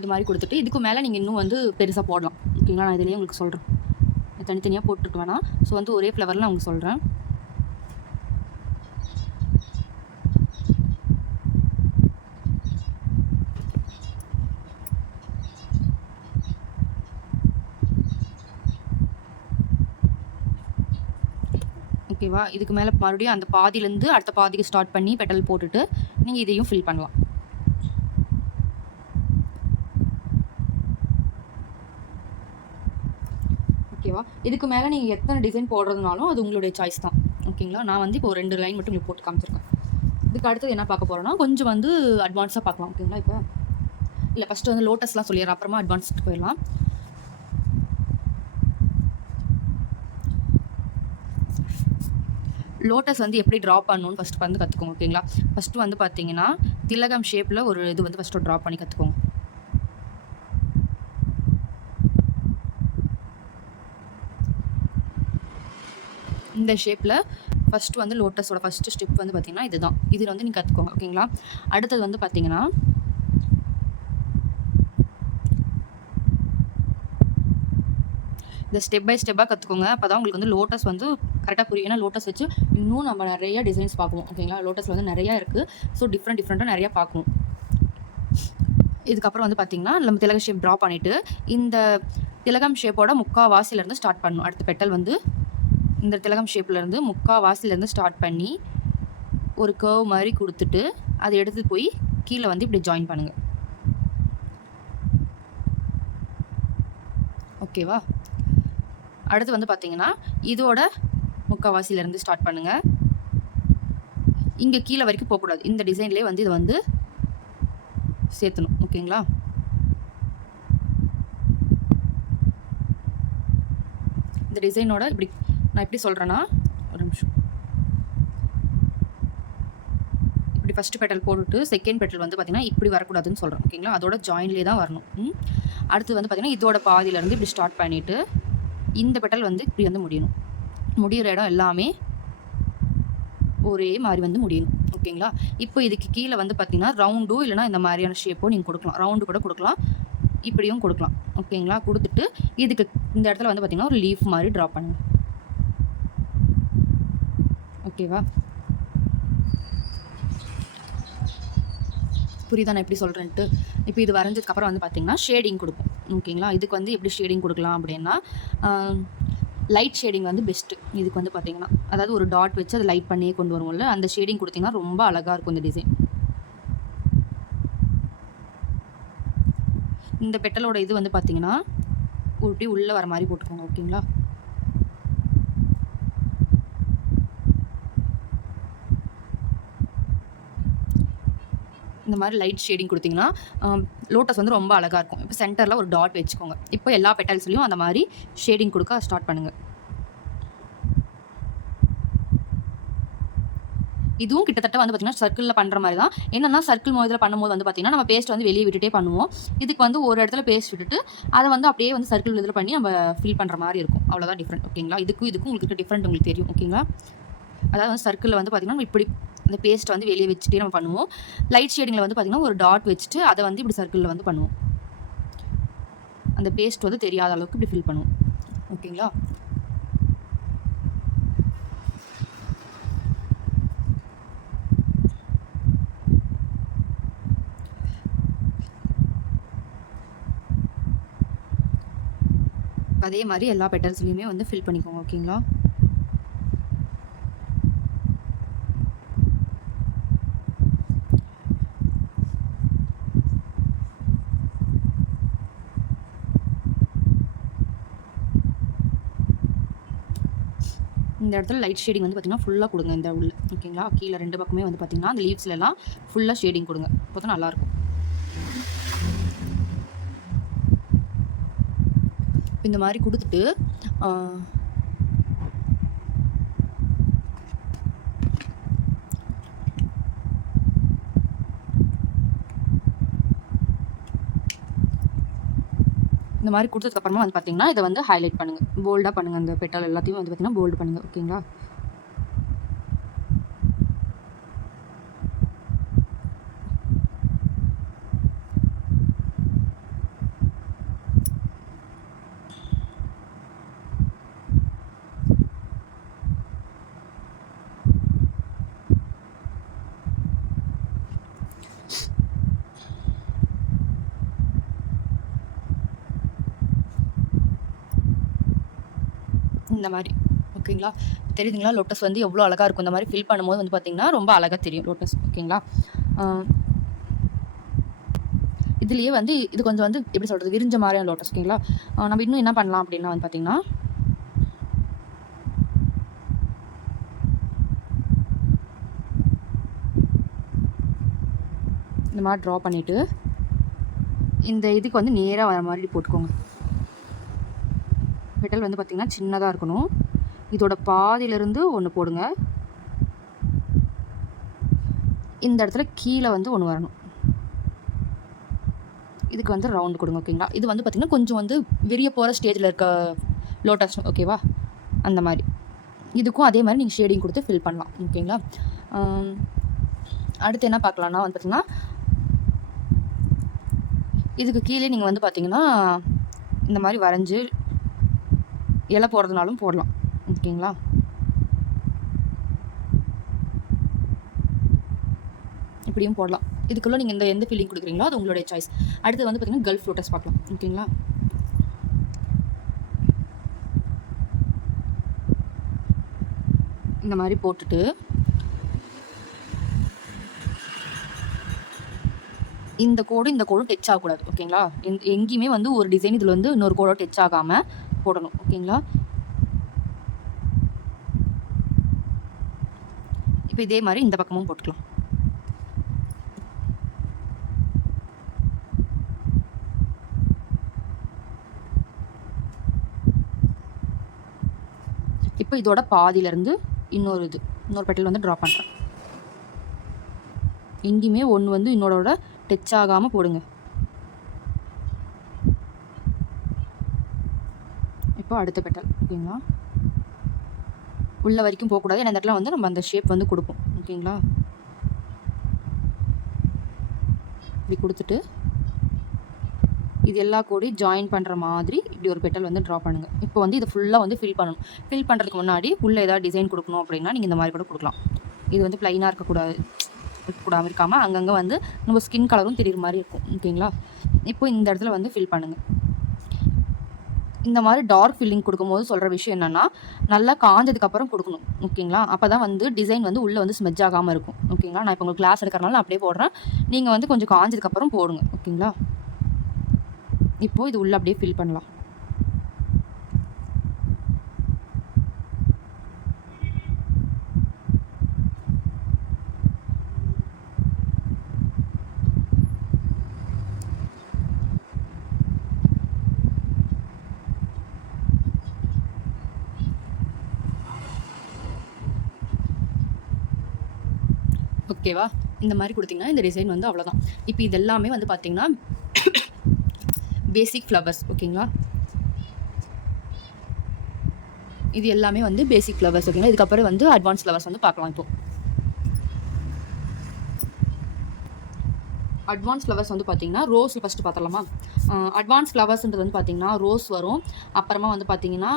இது மாதிரி கொடுத்துட்டு இதுக்கு மேலே நீங்கள் இன்னும் வந்து பெருசாக போடலாம். ஓகேங்களா? நான் இதுலேயே உங்களுக்கு சொல்கிறேன். தனித்தனியாக போட்டுருக்க வேணாம். ஸோ வந்து ஒரே ஃப்ளவரில் நான் உங்களுக்கு சொல்கிறேன். ஓகேவா? இதுக்கு மேலே மறுபடியும் அந்த பாதியிலேருந்து அடுத்த பாதிக்கு ஸ்டார்ட் பண்ணி பெட்டல் போட்டுட்டு நீங்கள் இதையும் ஃபில் பண்ணலாம். ஓகேவா? இதுக்கு மேலே நீங்கள் எத்தனை டிசைன் போடுறதுனாலும் அது உங்களுடைய சாய்ஸ் தான். ஓகேங்களா? நான் வந்து இப்போ 2 லைன் மட்டும் போட்டு காமிச்சிருக்கேன். இதுக்கு அடுத்தது என்ன பார்க்க போகிறோன்னா கொஞ்சம் வந்து அட்வான்ஸாக பார்க்கலாம். ஓகேங்களா? இப்போ இல்லை ஃபஸ்ட்டு வந்து லோட்டஸ்லாம் சொல்லிடுறேன், அப்புறமா அட்வான்ஸ்க்கு போயிடலாம். லோட்டஸ் வந்து எப்படி ட்ரா பண்ணணும்னு ஃபஸ்ட்டு வந்து கற்றுக்கோங்க. ஓகேங்களா? ஃபஸ்ட்டு வந்து பார்த்தீங்கன்னா திலகம் ஷேப்பில் ஒரு இது வந்து ஃபஸ்ட்டு ட்ரா பண்ணி கற்றுக்கோங்க. இந்த ஷேப்பில் ஃபஸ்ட்டு வந்து லோட்டஸோட ஃபஸ்ட்டு ஸ்டெப் வந்து பார்த்திங்கன்னா இதுதான். இதில் வந்து நீங்கள் கற்றுக்கோங்க. ஓகேங்களா? அடுத்தது வந்து பார்த்திங்கன்னா இந்த ஸ்டெப் பை ஸ்டெப்பாக கற்றுக்கோங்க. அப்போ தான் உங்களுக்கு வந்து லோட்டஸ் வந்து கரெக்டாக புரியும். ஏன்னா லோட்டஸ் வச்சு இன்னும் நம்ம நிறைய டிசைன்ஸ் பார்க்குவோம். ஓகேங்களா? லோட்டஸில் வந்து நிறையா இருக்குது. ஸோ டிஃப்ரெண்ட்டாக நிறையா பார்க்கணும். இதுக்கப்புறம் வந்து பார்த்திங்கன்னா நம்ம திலகம் ஷேப் ட்ரா பண்ணிவிட்டு இந்த திலகம் ஷேப்போட முக்கால்வாசிலேருந்து ஸ்டார்ட் பண்ணணும். அடுத்த பெட்டல் வந்து இந்த திலகம் ஷேப்லேருந்து முக்கால்வாசிலேருந்து ஸ்டார்ட் பண்ணி ஒரு கர்வ் மாதிரி கொடுத்துட்டு அதை எடுத்து போய் கீழே வந்து இப்படி ஜாயின் பண்ணுங்கள். ஓகேவா? அடுத்து வந்து பார்த்தீங்கன்னா இதோட முக்கால்வாசிலேருந்து ஸ்டார்ட் பண்ணுங்கள். இங்கே கீழே வரைக்கும் போகக்கூடாது. இந்த டிசைன்லேயே வந்து இதை வந்து சேர்த்தணும். ஓகேங்களா? இந்த டிசைனோட இப்படி நான் எப்படி சொல்கிறேன்னா, ஒரு நிமிஷம். இப்படி ஃபஸ்ட்டு பெட்டல் போட்டுட்டு செகண்ட் பெட்டல் வந்து பார்த்திங்கன்னா இப்படி வரக்கூடாதுன்னு சொல்கிறேன். ஓகேங்களா? அதோட ஜாயின்லேயே தான் வரணும். அடுத்து வந்து பார்த்திங்கன்னா இதோட பாதியிலேருந்து இப்படி ஸ்டார்ட் பண்ணிவிட்டு இந்த பெட்டல் வந்து இப்படி வந்து முடியணும். முடிகிற இடம் எல்லாமே ஒரே மாதிரி வந்து முடியணும். ஓகேங்களா? இப்போ இதுக்கு கீழே வந்து பார்த்திங்கன்னா ரவுண்டோ இல்லைனா இந்த மாதிரியான ஷேப்போ நீங்கள் கொடுக்கலாம். ரவுண்டு கூட கொடுக்கலாம், இப்படியும் கொடுக்கலாம். ஓகேங்களா? கொடுத்துட்டு இதுக்கு இந்த இடத்துல வந்து பார்த்திங்கன்னா ஒரு லீஃப் மாதிரி ட்ரா பண்ணுங்கள். ஓகேவா? புரியுதா நான் எப்படி சொல்கிறேன்ட்டு? இப்போ இது வரைஞ்சதுக்கப்புறம் வந்து பார்த்திங்கன்னா ஷேடிங் கொடுப்போம். ஓகேங்களா? இதுக்கு வந்து எப்படி ஷேடிங் கொடுக்கலாம் அப்படின்னா, லைட் ஷேடிங் வந்து பெஸ்ட்டு. இதுக்கு வந்து பார்த்திங்கன்னா அதாவது ஒரு டாட் வச்சு அதை லைட் பண்ணியே கொண்டு வருவோம்ல, அந்த ஷேடிங் கொடுத்திங்கன்னா ரொம்ப அழகாக இருக்கும் இந்த டிசைன். இந்த பெட்டலோட இது வந்து பார்த்திங்கன்னா இப்படி உள்ளே வர மாதிரி போட்டுக்கோங்க. ஓகேங்களா? இந்த மாதிரி லைட் ஷேடிங் கொடுத்திங்கன்னா லோட்டஸ் வந்து ரொம்ப அழகாக இருக்கும். இப்போ சென்டரில் ஒரு டாட் வச்சுக்கோங்க. இப்போ எல்லா பெட்டல்ஸ்லையும் அந்த மாதிரி ஷேடிங் கொடுக்க ஸ்டார்ட் பண்ணுங்கள். இதுவும் கிட்டத்தட்ட வந்து பார்த்திங்கன்னா சர்க்கிளில் பண்ணுற மாதிரி தான். என்னென்னா சர்க்கிள் இதில் பண்ணும்போது வந்து பார்த்திங்கன்னா நம்ம பேஸ்ட் வந்து வெளியே விட்டுட்டே பண்ணுவோம். இதுக்கு வந்து ஒரு இடத்துல பேஸ்ட் விட்டுட்டு அதை வந்து அப்படியே வந்து சர்க்கிள் இதில் பண்ணி நம்ம ஃபில் பண்ணுற மாதிரி இருக்கும். அவ்வளோதான் டிஃப்ரெண்ட். ஓகேங்களா? இதுக்கும் உங்களுக்கு இருக்க டிஃப்ரெண்ட் உங்களுக்கு தெரியும். ஓகேங்களா? அதாவது வந்து சர்க்கிளில் வந்து பார்த்திங்கன்னா இப்படி இந்த பேஸ்ட்டை வந்து வெளியே வச்சுட்டே நம்ம பண்ணுவோம். லைட் ஷேடிங்கில் வந்து பார்த்திங்கன்னா ஒரு டாட் வச்சுட்டு அதை வந்து இப்படி சர்க்கிளில் வந்து பண்ணுவோம். அந்த பேஸ்ட் வந்து தெரியாத அளவுக்கு இப்படி ஃபில் பண்ணுவோம். ஓகேங்களா? அதே மாதிரி எல்லா பெட்டல்ஸ்லையுமே வந்து ஃபில் பண்ணிக்கோங்க. ஓகேங்களா? இந்த இடத்துல லைட் ஷேடிங் வந்து பார்த்திங்கன்னா ஃபுல்லாக கொடுங்க இந்த உள்ள. ஓகேங்களா? கீழே 2 பக்கமே வந்து பார்த்திங்கன்னா அந்த லீவ்ஸ்லாம் ஃபுல்லாக ஷேடிங் கொடுங்க. அப்போ தான் நல்லாயிருக்கும். இந்த மாதிரி கொடுத்துட்டு இந்த மாதிரி கொடுத்ததுக்கப்புறமா வந்து பார்த்திங்கன்னா இதை வந்து ஹைலைட் பண்ணுங்கள், போல்டாக பண்ணுங்கள். அந்த பெட்டல் எல்லாத்தையும் வந்து பார்த்திங்கன்னா போல்டு பண்ணுங்கள். ஓகேங்களா? இந்த மாதிரி. ஓகேங்களா? தெரியுதுங்களா? லோட்டஸ் வந்து எவ்வளோ அழகாக இருக்கும். இந்த மாதிரி ஃபில் பண்ணும்போது வந்து பார்த்திங்கன்னா ரொம்ப அழகாக தெரியும் லோட்டஸ். ஓகேங்களா? இதுலேயே வந்து இது கொஞ்சம் வந்து எப்படி சொல்கிறது, விரிஞ்ச மாதிரியான லோட்டஸ். ஓகேங்களா? நம்ம இன்னும் என்ன பண்ணலாம் அப்படின்னா வந்து பார்த்திங்கன்னா இந்த மாதிரி ட்ரா பண்ணிவிட்டு இந்த இதுக்கு வந்து நேராக வர மாதிரி போட்டுக்கோங்க. பெட்டல் வந்து பார்த்திங்கன்னா சின்னதாக இருக்கணும். இதோட பாதியிலேருந்து ஒன்று போடுங்க. இந்த இடத்துல கீழே வந்து ஒன்று வரணும். இதுக்கு வந்து ரவுண்டு கொடுங்க. ஓகேங்களா? இது வந்து பார்த்திங்கன்னா கொஞ்சம் வந்து விரிய போகிற ஸ்டேஜில் இருக்க லோட்டஸ். ஓகேவா? அந்த மாதிரி இதுக்கும் அதே மாதிரி நீங்கள் ஷேடிங் கொடுத்து ஃபில் பண்ணலாம். ஓகேங்களா? அடுத்து என்ன பார்க்கலான்னா வந்து பார்த்திங்கன்னா இதுக்கு கீழே நீங்கள் வந்து பார்த்திங்கன்னா இந்த மாதிரி வரைஞ்சி இலை போடுறதுனாலும் போடலாம். ஓகேங்களா? இப்படியும் போடலாம். இதுக்குள்ளே நீங்கள் எந்த ஃபீலிங் கொடுக்குறீங்களோ அது உங்களுடைய சாய்ஸ். அடுத்து வந்து பார்த்திங்கன்னா கல்ஃப் லோட்டஸ் பார்க்கலாம். ஓகேங்களா? இந்த மாதிரி போட்டுட்டு இந்த கோடும் டச் ஆகக்கூடாது. ஓகேங்களா? எங்கேயுமே வந்து ஒரு டிசைன் இதில் வந்து இன்னொரு கோடோ டச் ஆகாமல் போடணும். ஓகேங்களா? இப்போ இதே மாதிரி இந்த பக்கமும் போட்டுக்கலாம். இப்போ இதோட பாதியிலேருந்து இன்னொரு பெட்டல் வந்து ட்ரா பண்ணுறேன். எங்கேயுமே ஒன்று வந்து இன்னோட டச் ஆகாமல் போடுங்க. இப்போ அடுத்த பெட்டல் ஓகேங்களா, உள்ள வரைக்கும் போகக்கூடாது. ஏன்னா இந்த இடத்துல வந்து நம்ம அந்த ஷேப் வந்து கொடுப்போம். ஓகேங்களா, இப்படி கொடுத்துட்டு இது எல்லா கூடயும் ஜாயின் பண்ணுற மாதிரி இப்படி ஒரு பெட்டல் வந்து ட்ரா பண்ணுங்கள். இப்போ வந்து இது ஃபுல்லாக வந்து ஃபில் பண்ணணும். ஃபில் பண்ணுறதுக்கு முன்னாடி உள்ளே ஏதாவது டிசைன் கொடுக்கணும் அப்படின்னா நீங்கள் இந்த மாதிரி கூட கொடுக்கலாம். இது வந்து ப்ளைனாக இருக்காமல் அங்கங்கே வந்து நம்ம ஸ்கின் கலரும் தெரியுற மாதிரி இருக்கும். ஓகேங்களா, இப்போ இந்த இடத்துல வந்து ஃபில் பண்ணுங்கள். இந்த மாதிரி டார்க் ஃபில்லிங் கொடுக்கும்போது சொல்கிற விஷயம் என்னென்னா, நல்லா காஞ்சதுக்கப்புறம் கொடுக்கணும். ஓகேங்களா, அப்போ தான் வந்து டிசைன் வந்து உள்ளே வந்து ஸ்மெஜ் ஆகாமல் இருக்கும். ஓகேங்களா, நான் இப்போ உங்களுக்கு கிளாஸ் எடுக்கிறனால நான் அப்படியே போடுறேன். நீங்கள் வந்து கொஞ்சம் காஞ்சதுக்கப்புறம் போடுங்க. ஓகேங்களா, இப்போது இது உள்ளே அப்படியே ஃபில் பண்ணலாம். ஓகேவா, இந்த மாதிரி கொடுத்தீங்கன்னா இந்த டிசைன் வந்து அவ்வளோதான். இப்போ இது எல்லாமே வந்து பார்த்தீங்கன்னா பேசிக் ஃப்ளவர்ஸ். ஓகேங்களா, இது எல்லாமே வந்து பேசிக் ஃப்ளவர்ஸ். ஓகேங்களா, இதுக்கப்புறம் வந்து அட்வான்ஸ் ஃப்ளவர்ஸ் வந்து பார்க்கலாம். இப்போ அட்வான்ஸ் ஃப்ளவர்ஸ் வந்து பார்த்தீங்கன்னா ரோஸ் ஃபஸ்ட்டு பார்த்துடலாமா. அட்வான்ஸ் ஃப்ளவர்ஸ்ன்றது வந்து பார்த்தீங்கன்னா ரோஸ் வரும், அப்புறமா வந்து பார்த்தீங்கன்னா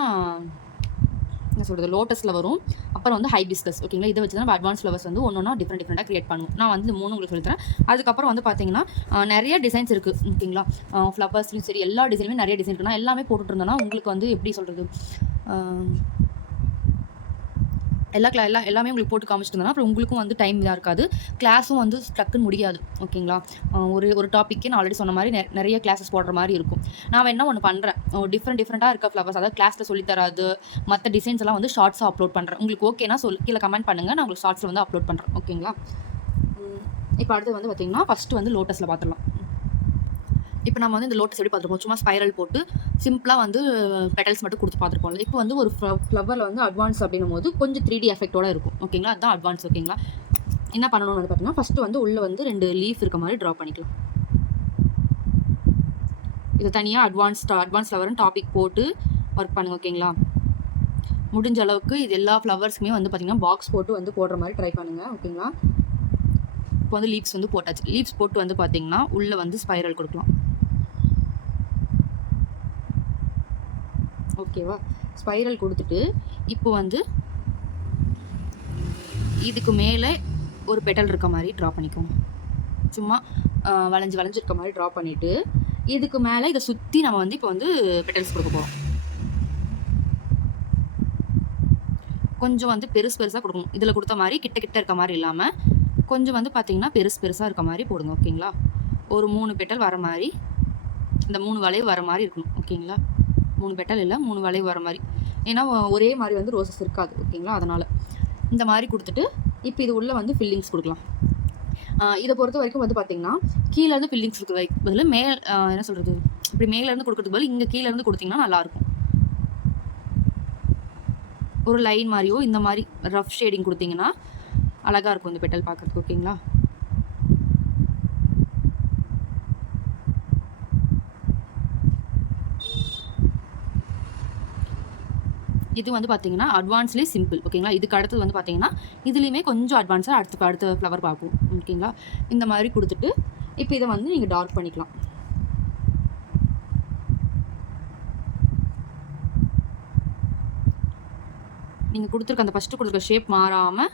என்ன சொல்கிறது லோட்டஸில் வரும், அப்புறம் வந்து ஹைபிஸ்கஸ். ஓகேங்களா, இதை வச்சு தான் நம்ம அட்வான்ஸ் ஃப்ளவர்ஸ் வந்து ஒன்றா டிஃப்ரெண்ட்டாக கிரியேட் பண்ணுவோம். நான் வந்து 3 உங்களுக்கு சொல்லித்தரேன். அதுக்கப்புறம் வந்து பார்த்தீங்கன்னா நிறைய டிசைன்ஸ் இருக்குது. ஓகேங்களா, ஃப்ளவர்ஸ்லையும் சரி எல்லா டிசைனுமே நிறைய டிசைன் இருக்குன்னா எல்லாமே போட்டுட்டு இருந்தோன்னா உங்களுக்கு வந்து எப்படி சொல்கிறது எல்லாமே உங்களுக்கு போட்டு காமிச்சிட்டு இருந்தோன்னா அப்புறம் உங்களுக்கும் வந்து டைம் இதாக இருக்காது, கிளாஸும் வந்து டக்குன்னு முடியாது. ஓகேங்களா, ஒரு டாப்பிக்கே நான் ஆல்ரெடி சொன்ன மாதிரி நிறைய கிளாஸஸ் போடுற மாதிரி இருக்கும். நான் வேணா ஒன்று பண்ணுறேன், டிஃப்ரெண்ட்டாக இருக்க ஃப்ளவர்ஸ் அதாவது கிளாஸில் சொல்லித்தராது மற்ற டிசைன்ஸ் எல்லாம் வந்து ஷார்ட்ஸாக அப்லோட் பண்ணுறேன். உங்களுக்கு ஓகேனா கீழே கமெண்ட் பண்ணுங்கள், நான் உங்களுக்கு ஷார்ட்ஸில் வந்து அப்லோட் பண்ணுறேன். ஓகேங்களா, இப்போ அடுத்து வந்து பார்த்திங்கன்னா ஃபஸ்ட்டு வந்து லோட்டஸில் பார்த்துடலாம். இப்போ நம்ம வந்து இந்த லோட்டஸ் எப்படி பார்த்துருப்போம், சும்மா ஸ்பைரல் போட்டு சிம்பிளாக வந்து பெட்டல்ஸ் மட்டும் கொடுத்து பார்த்துருப்போம்ல. இப்போ வந்து ஒரு ஃப்ளவரில் வந்து அட்வான்ஸ் அப்படின்னும் போது கொஞ்சம் 3D எஃபெக்டோடு இருக்கும். ஓகேங்களா, அதுதான் அட்வான்ஸ். ஓகேங்களா, என்ன பண்ணணும்னு வந்து பார்த்தீங்கன்னா ஃபஸ்ட்டு வந்து உள்ளே வந்து 2 லீஃப் இருக்க மாதிரி ட்ரா பண்ணிக்கலாம். இது தனியாக அட்வான்ஸ் ஃப்ளவர்னு டாபிக் போட்டு ஒர்க் பண்ணுங்க. ஓகேங்களா, முடிஞ்ச அளவுக்கு இது எல்லா ஃப்ளவர்ஸுமே வந்து பார்த்திங்கன்னா பாக்ஸ் போட்டு வந்து போடுற மாதிரி ட்ரை பண்ணுங்கள். ஓகேங்களா, இப்போ வந்து லீவ்ஸ் வந்து போட்டாச்சு. லீவ்ஸ் போட்டு வந்து பார்த்திங்கன்னா உள்ளே வந்து ஸ்பைரல் கொடுக்கலாம். ஓகேவா, ஸ்பைரல் கொடுத்துட்டு இப்போ வந்து இதுக்கு மேலே ஒரு பெட்டல் இருக்க மாதிரி ட்ரா பண்ணிக்கோங்க. சும்மா வளைஞ்சிருக்க மாதிரி ட்ரா பண்ணிவிட்டு இதுக்கு மேலே இதை சுற்றி நம்ம வந்து இப்போ வந்து பெட்டல்ஸ் கொடுக்க போகிறோம். கொஞ்சம் வந்து பெருசாக கொடுக்கணும். இதில் கொடுத்த மாதிரி கிட்ட இருக்க மாதிரி இல்லாமல் கொஞ்சம் வந்து பார்த்திங்கன்னா பெருசாக இருக்க மாதிரி போடுங்க. ஓகேங்களா, ஒரு 3 பெட்டல் வர மாதிரி, இந்த 3 வளைவு வர மாதிரி இருக்கணும். ஓகேங்களா, 3 பெட்டல் இல்லை 3 வளைவு வர மாதிரி, ஏன்னா ஒரே மாதிரி வந்து ரோசஸ் இருக்காது. ஓகேங்களா, அதனால் இந்த மாதிரி கொடுத்துட்டு இப்போ இது உள்ளே வந்து ஃபில்லிங்ஸ் கொடுக்கலாம். இதை பொறுத்த வரைக்கும் வந்து பார்த்திங்கன்னா கீழேருந்து ஃபில்லிங்ஸ் கொடுக்க பதில் என்ன சொல்கிறது இப்படி மேலேருந்து கொடுக்கறதுக்கு பதில் இங்கே கீழேருந்து கொடுத்திங்கன்னா நல்லாயிருக்கும். ஒரு லைன் மாதிரியோ இந்த மாதிரி ரஃப் ஷேடிங் கொடுத்திங்கன்னா அழகாக இருக்கும் இந்த பெட்டல் பார்க்குறதுக்கு. ஓகேங்களா, இது வந்து பார்த்தீங்கன்னா அட்வான்ஸ்லேயே சிம்பிள். ஓகேங்களா, இதுக்கு அடுத்தது வந்து பார்த்தீங்கன்னா இதுலேயுமே கொஞ்சம் அட்வான்ஸாக அடுத்த ஃப்ளவர் பார்ப்போம். ஓகேங்களா, இந்த மாதிரி கொடுத்துட்டு இப்போ இதை வந்து நீங்கள் டார்க் பண்ணிக்கலாம். நீங்கள் கொடுத்துருக்க அந்த ஃபஸ்ட்டு கொடுத்துருக்க ஷேப் மாறாமல்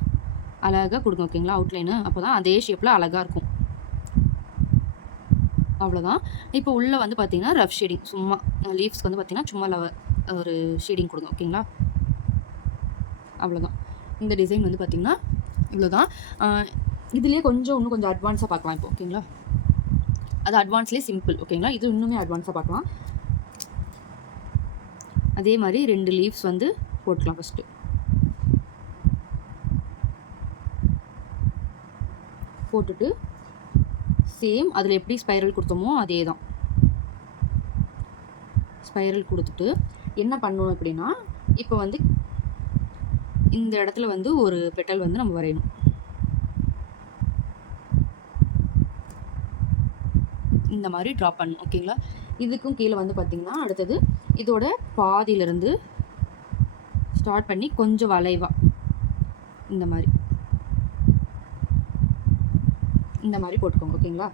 அழகாக கொடுங்க. ஓகேங்களா, அவுட்லைனு அப்போ தான் அதே ஷேப்பில் அழகாக இருக்கும். அவ்வளோதான். இப்போ உள்ளே வந்து பார்த்தீங்கன்னா ரஃப் ஷேடிங் சும்மா லீவ்ஸ்க்கு வந்து பார்த்தீங்கன்னா சும்மா ஒரு ஷேடிங் கொடுங்க. ஓகேங்களா, அவ்வளோதான். இந்த டிசைன் வந்து பார்த்திங்கன்னா இவ்வளோதான். இதுலேயே இன்னும் கொஞ்சம் அட்வான்ஸாக பார்க்கலாம் இப்போ. ஓகேங்களா, அது அட்வான்ஸ்லேயே சிம்பிள். ஓகேங்களா, இது இன்னுமே அட்வான்ஸாக பார்க்கலாம். அதே மாதிரி 2 லீவ்ஸ் வந்து போட்டுக்கலாம். ஃபஸ்ட்டு போட்டுட்டு சேம் அதில் எப்படி ஸ்பைரல் கொடுத்தோமோ அதே தான் ஸ்பைரல் கொடுத்துட்டு என்ன பண்ணணும் அப்படின்னா இப்போ வந்து இந்த இடத்துல வந்து ஒரு பெட்டல் வந்து நம்ம வரையணும். இந்த மாதிரி ட்ரா பண்ணணும். ஓகேங்களா? இதுக்கும் கீழே வந்து பார்த்தீங்கன்னா அடுத்தது இதோட பாதியிலேருந்து ஸ்டார்ட் பண்ணி கொஞ்சம் வளைவா இந்த மாதிரி போட்டுக்கோங்க. ஓகேங்களா?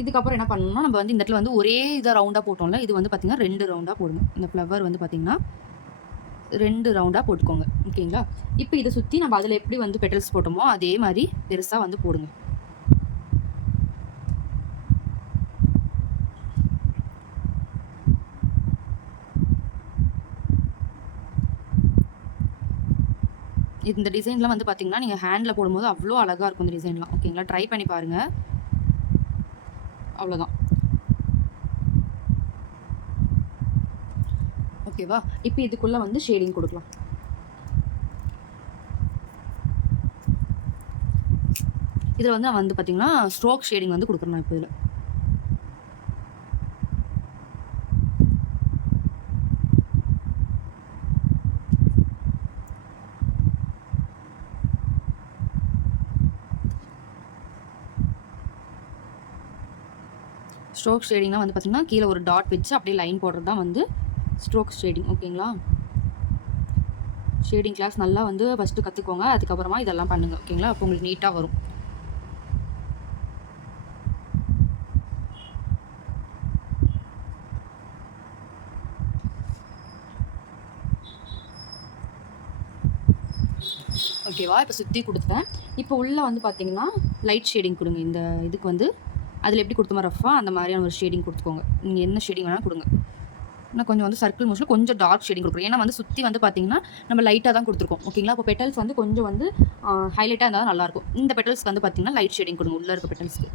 இதுக்கப்புறம் என்ன பண்ணணும்னா நம்ம வந்து இந்த இடத்துல வந்து ஒரே இதாக ரவுண்டாக போட்டோம்ல, இது வந்து பார்த்தீங்கன்னா 2 ரவுண்டாக போடுங்க. இந்த ஃப்ளவர் வந்து பார்த்தீங்கன்னா 2 ரவுண்டாக போட்டுக்கோங்க. ஓகேங்களா? இப்போ இதை சுற்றி நம்ம அதில் எப்படி வந்து பெட்டல்ஸ் போட்டோமோ அதே மாதிரி பெருசாக வந்து போடுங்க. இந்த டிசைன்லாம் வந்து பார்த்தீங்கன்னா நீங்கள் ஹேண்டில் போடும்போது அவ்வளோ அழகாக இருக்கும் இந்த டிசைன்லாம். ஓகேங்களா? ட்ரை பண்ணி பாருங்கள். அவ்வளோதான். ஓகேவா? இப்போ இதுக்குள்ளே வந்து ஷேடிங் கொடுக்கலாம். இதில் வந்து நான் வந்து பார்த்தீங்கன்னா ஸ்ட்ரோக் ஷேடிங் வந்து கொடுக்குறேன் இப்போ இதில். ஸ்ட்ரோக் ஷேடிங்னா வந்து பார்த்தீங்கன்னா கீழே ஒரு டாட் வச்சு அப்படியே லைன் போடுறது தான் வந்து ஸ்ட்ரோக் ஷேடிங். ஓகேங்களா? ஷேடிங் கிளாஸ் நல்லா வந்து ஃபஸ்ட்டு கற்றுக்கோங்க. அதுக்கப்புறமா இதெல்லாம் பண்ணுங்கள். ஓகேங்களா? அப்போ உங்களுக்கு நீட்டாக வரும். ஓகேவா? இப்போ சுற்றி கொடுத்துட்டேன். இப்போ உள்ளே வந்து பார்த்தீங்கன்னா லைட் ஷேடிங் கொடுங்க. இந்த இதுக்கு வந்து அதில் எப்படி கொடுத்தோமோ ரஃபாக அந்த மாதிரியான ஒரு ஷேடிங் கொடுத்துக்கோங்க. நீங்கள் என்ன ஷேடிங் வேணாலும் கொடுங்க. நான் கொஞ்சம் வந்து சர்க்கிள் மோஷனில் கொஞ்சம் டார்க் ஷேடிங் கொடுக்குறேன். ஏன்னா வந்து சுற்றி வந்து பார்த்தீங்கன்னா நம்ம லைட்டாக தான் கொடுத்துருக்கோம். ஓகேங்களா? அப்போ பெட்டல்ஸ் வந்து கொஞ்சம் வந்து ஹைலைட்டாக இருந்தால் தான் நல்லாயிருக்கும். இந்த பெட்டல்ஸ்க்கு வந்து பார்த்தீங்கன்னா லைட் ஷேடிங் கொடுங்க உள்ளே இருக்க பெட்டல்ஸ்க்கு.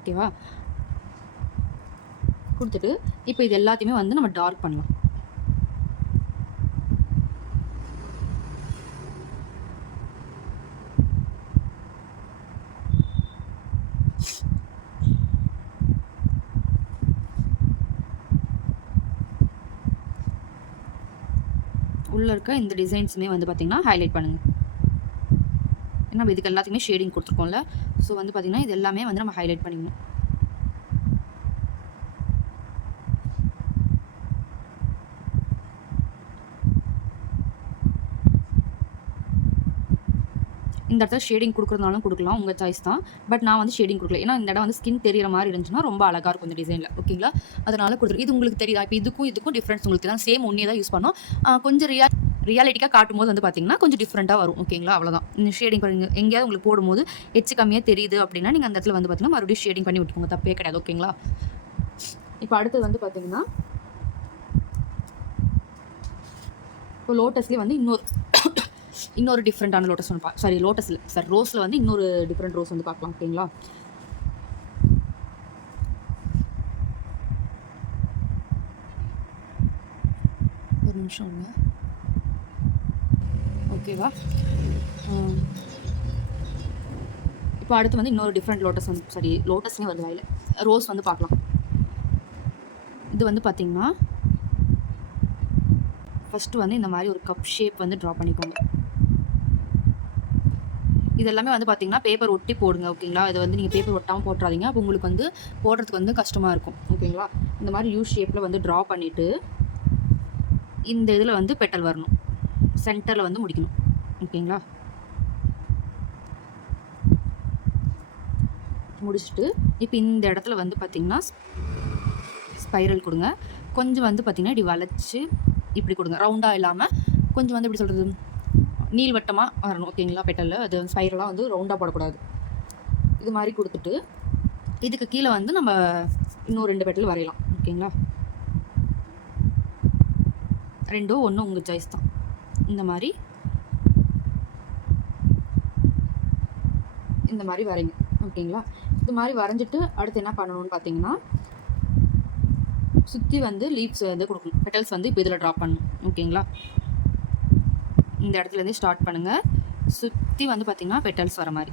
ஓகேவா? கொடுத்துட்டு இப்போ இது எல்லாத்தையுமே வந்து நம்ம டார்க் பண்ணலாம். உள்ளே இருக்க இந்த டிசைன்ஸுமே வந்து பார்த்தீங்கன்னா ஹைலைட் பண்ணுங்கள். ஏன்னா நம்ம இதுக்கு எல்லாத்துக்குமே ஷேடிங் கொடுத்துருக்கோம்ல. ஸோ வந்து பார்த்தீங்கன்னா இது எல்லாமே வந்து நம்ம ஹைலைட் பண்ணிக்கணும். இந்த இடத்துல ஷேடிங் கொடுக்குறதுனாலும் கொடுக்கலாம், உங்கள் சாய்ஸ் தான். பட் நான் வந்து ஷேடிங் கொடுக்கல. ஏன்னா இந்த இடம் வந்து ஸ்கின் தெரியிற மாதிரி இருந்துச்சுன்னா ரொம்ப அழகாக இருக்கும் இந்த டிசைனில். ஓகேங்களா? அதனால கொடுத்துருக்கு. இது உங்களுக்கு தெரியுதா? இப்போ இதுக்கும் டிஃப்ரென்ஸ் உங்களுக்கு தான். சேம் ஒன்றே தான் யூஸ் பண்ணோம். கொஞ்சம் ரியாலிட்டிக்காக காட்டும் போது வந்து பார்த்தீங்கன்னா கொஞ்சம் டிஃப்ரெண்ட்டாக வரும். ஓகேங்களா? அவ்வளோதான். ஷேடிங் பண்ணி எங்கேயாவது உங்களுக்கு போடும்போது எச்சு கம்மியாக தெரியுது அப்படின்னா நீங்கள் அந்த இடத்துல வந்து பார்த்தீங்கன்னா மறுபடியும் ஷேடிங் பண்ணி விட்டுக்கோங்க. தப்பே கிடையாது. ஓகேங்களா? இப்போ அடுத்தது வந்து பார்த்தீங்கன்னா இப்போ லோட்டஸ்லேயே வந்து இன்னொரு டிஃப்ரெண்ட்டான லோட்டஸ் ஒன்று லோட்டஸில் ரோஸில் வந்து இன்னொரு டிஃப்ரெண்ட் ரோஸ் வந்து பார்க்கலாம். ஓகேங்களா? ஒரு நிமிஷம் ஒன்று. ஓகேவா? இப்போ அடுத்து வந்து இன்னொரு டிஃப்ரெண்ட் லோட்டஸ் வந்து லோட்டஸ்லேயும் வருது வாயில் ரோஸ் வந்து பார்க்கலாம். இது வந்து பார்த்தீங்கன்னா ஃபஸ்ட்டு வந்து இந்த மாதிரி ஒரு கப் ஷேப் வந்து ட்ரா பண்ணிக்கோங்க. இது எல்லாமே வந்து பார்த்தீங்கன்னா பேப்பர் ஒட்டி போடுங்க. ஓகேங்களா? இது வந்து நீங்கள் பேப்பர் ஒட்டாமல் போட்டுறாதீங்க. அப்போ உங்களுக்கு வந்து போடுறதுக்கு வந்து கஷ்டமாக இருக்கும். ஓகேங்களா? இந்த மாதிரி யூ ஷேப்பில் வந்து ட்ரா பண்ணிவிட்டு இந்த இதில் வந்து பெட்டல் வரணும். சென்டரில் வந்து முடிக்கணும். ஓகேங்களா? முடிச்சுட்டு இப்போ இந்த இடத்துல வந்து பார்த்தீங்கன்னா ஸ்பைரல் கொடுங்க. கொஞ்சம் வந்து பார்த்தீங்கன்னா இப்படி வளைச்சி இப்படி கொடுங்க. ரவுண்டாக இல்லாமல் கொஞ்சம் வந்து எப்படி சொல்கிறது நீள்வட்டமாக வரணும். ஓகேங்களா? பெட்டலில் அது ஸ்பைரலாக வந்து ரவுண்டாக போடக்கூடாது. இது மாதிரி கொடுத்துட்டு இதுக்கு கீழே வந்து நம்ம இன்னும் 2 பெட்டல் வரையலாம். ஓகேங்களா? 2 1 உங்கள் சாய்ஸ் தான். இந்த மாதிரி வரைங்க. ஓகேங்களா? இது மாதிரி வரைஞ்சிட்டு அடுத்து என்ன பண்ணணும்னு பார்த்தீங்கன்னா சுற்றி வந்து லீவ்ஸ் வந்து கொடுக்கணும். பெட்டல்ஸ் வந்து இப்போ இதில் ட்ராப் பண்ணணும். ஓகேங்களா? இந்த இடத்துலேருந்து ஸ்டார்ட் பண்ணுங்கள். சுற்றி வந்து பார்த்தீங்கன்னா பெட்டல்ஸ் வர மாதிரி.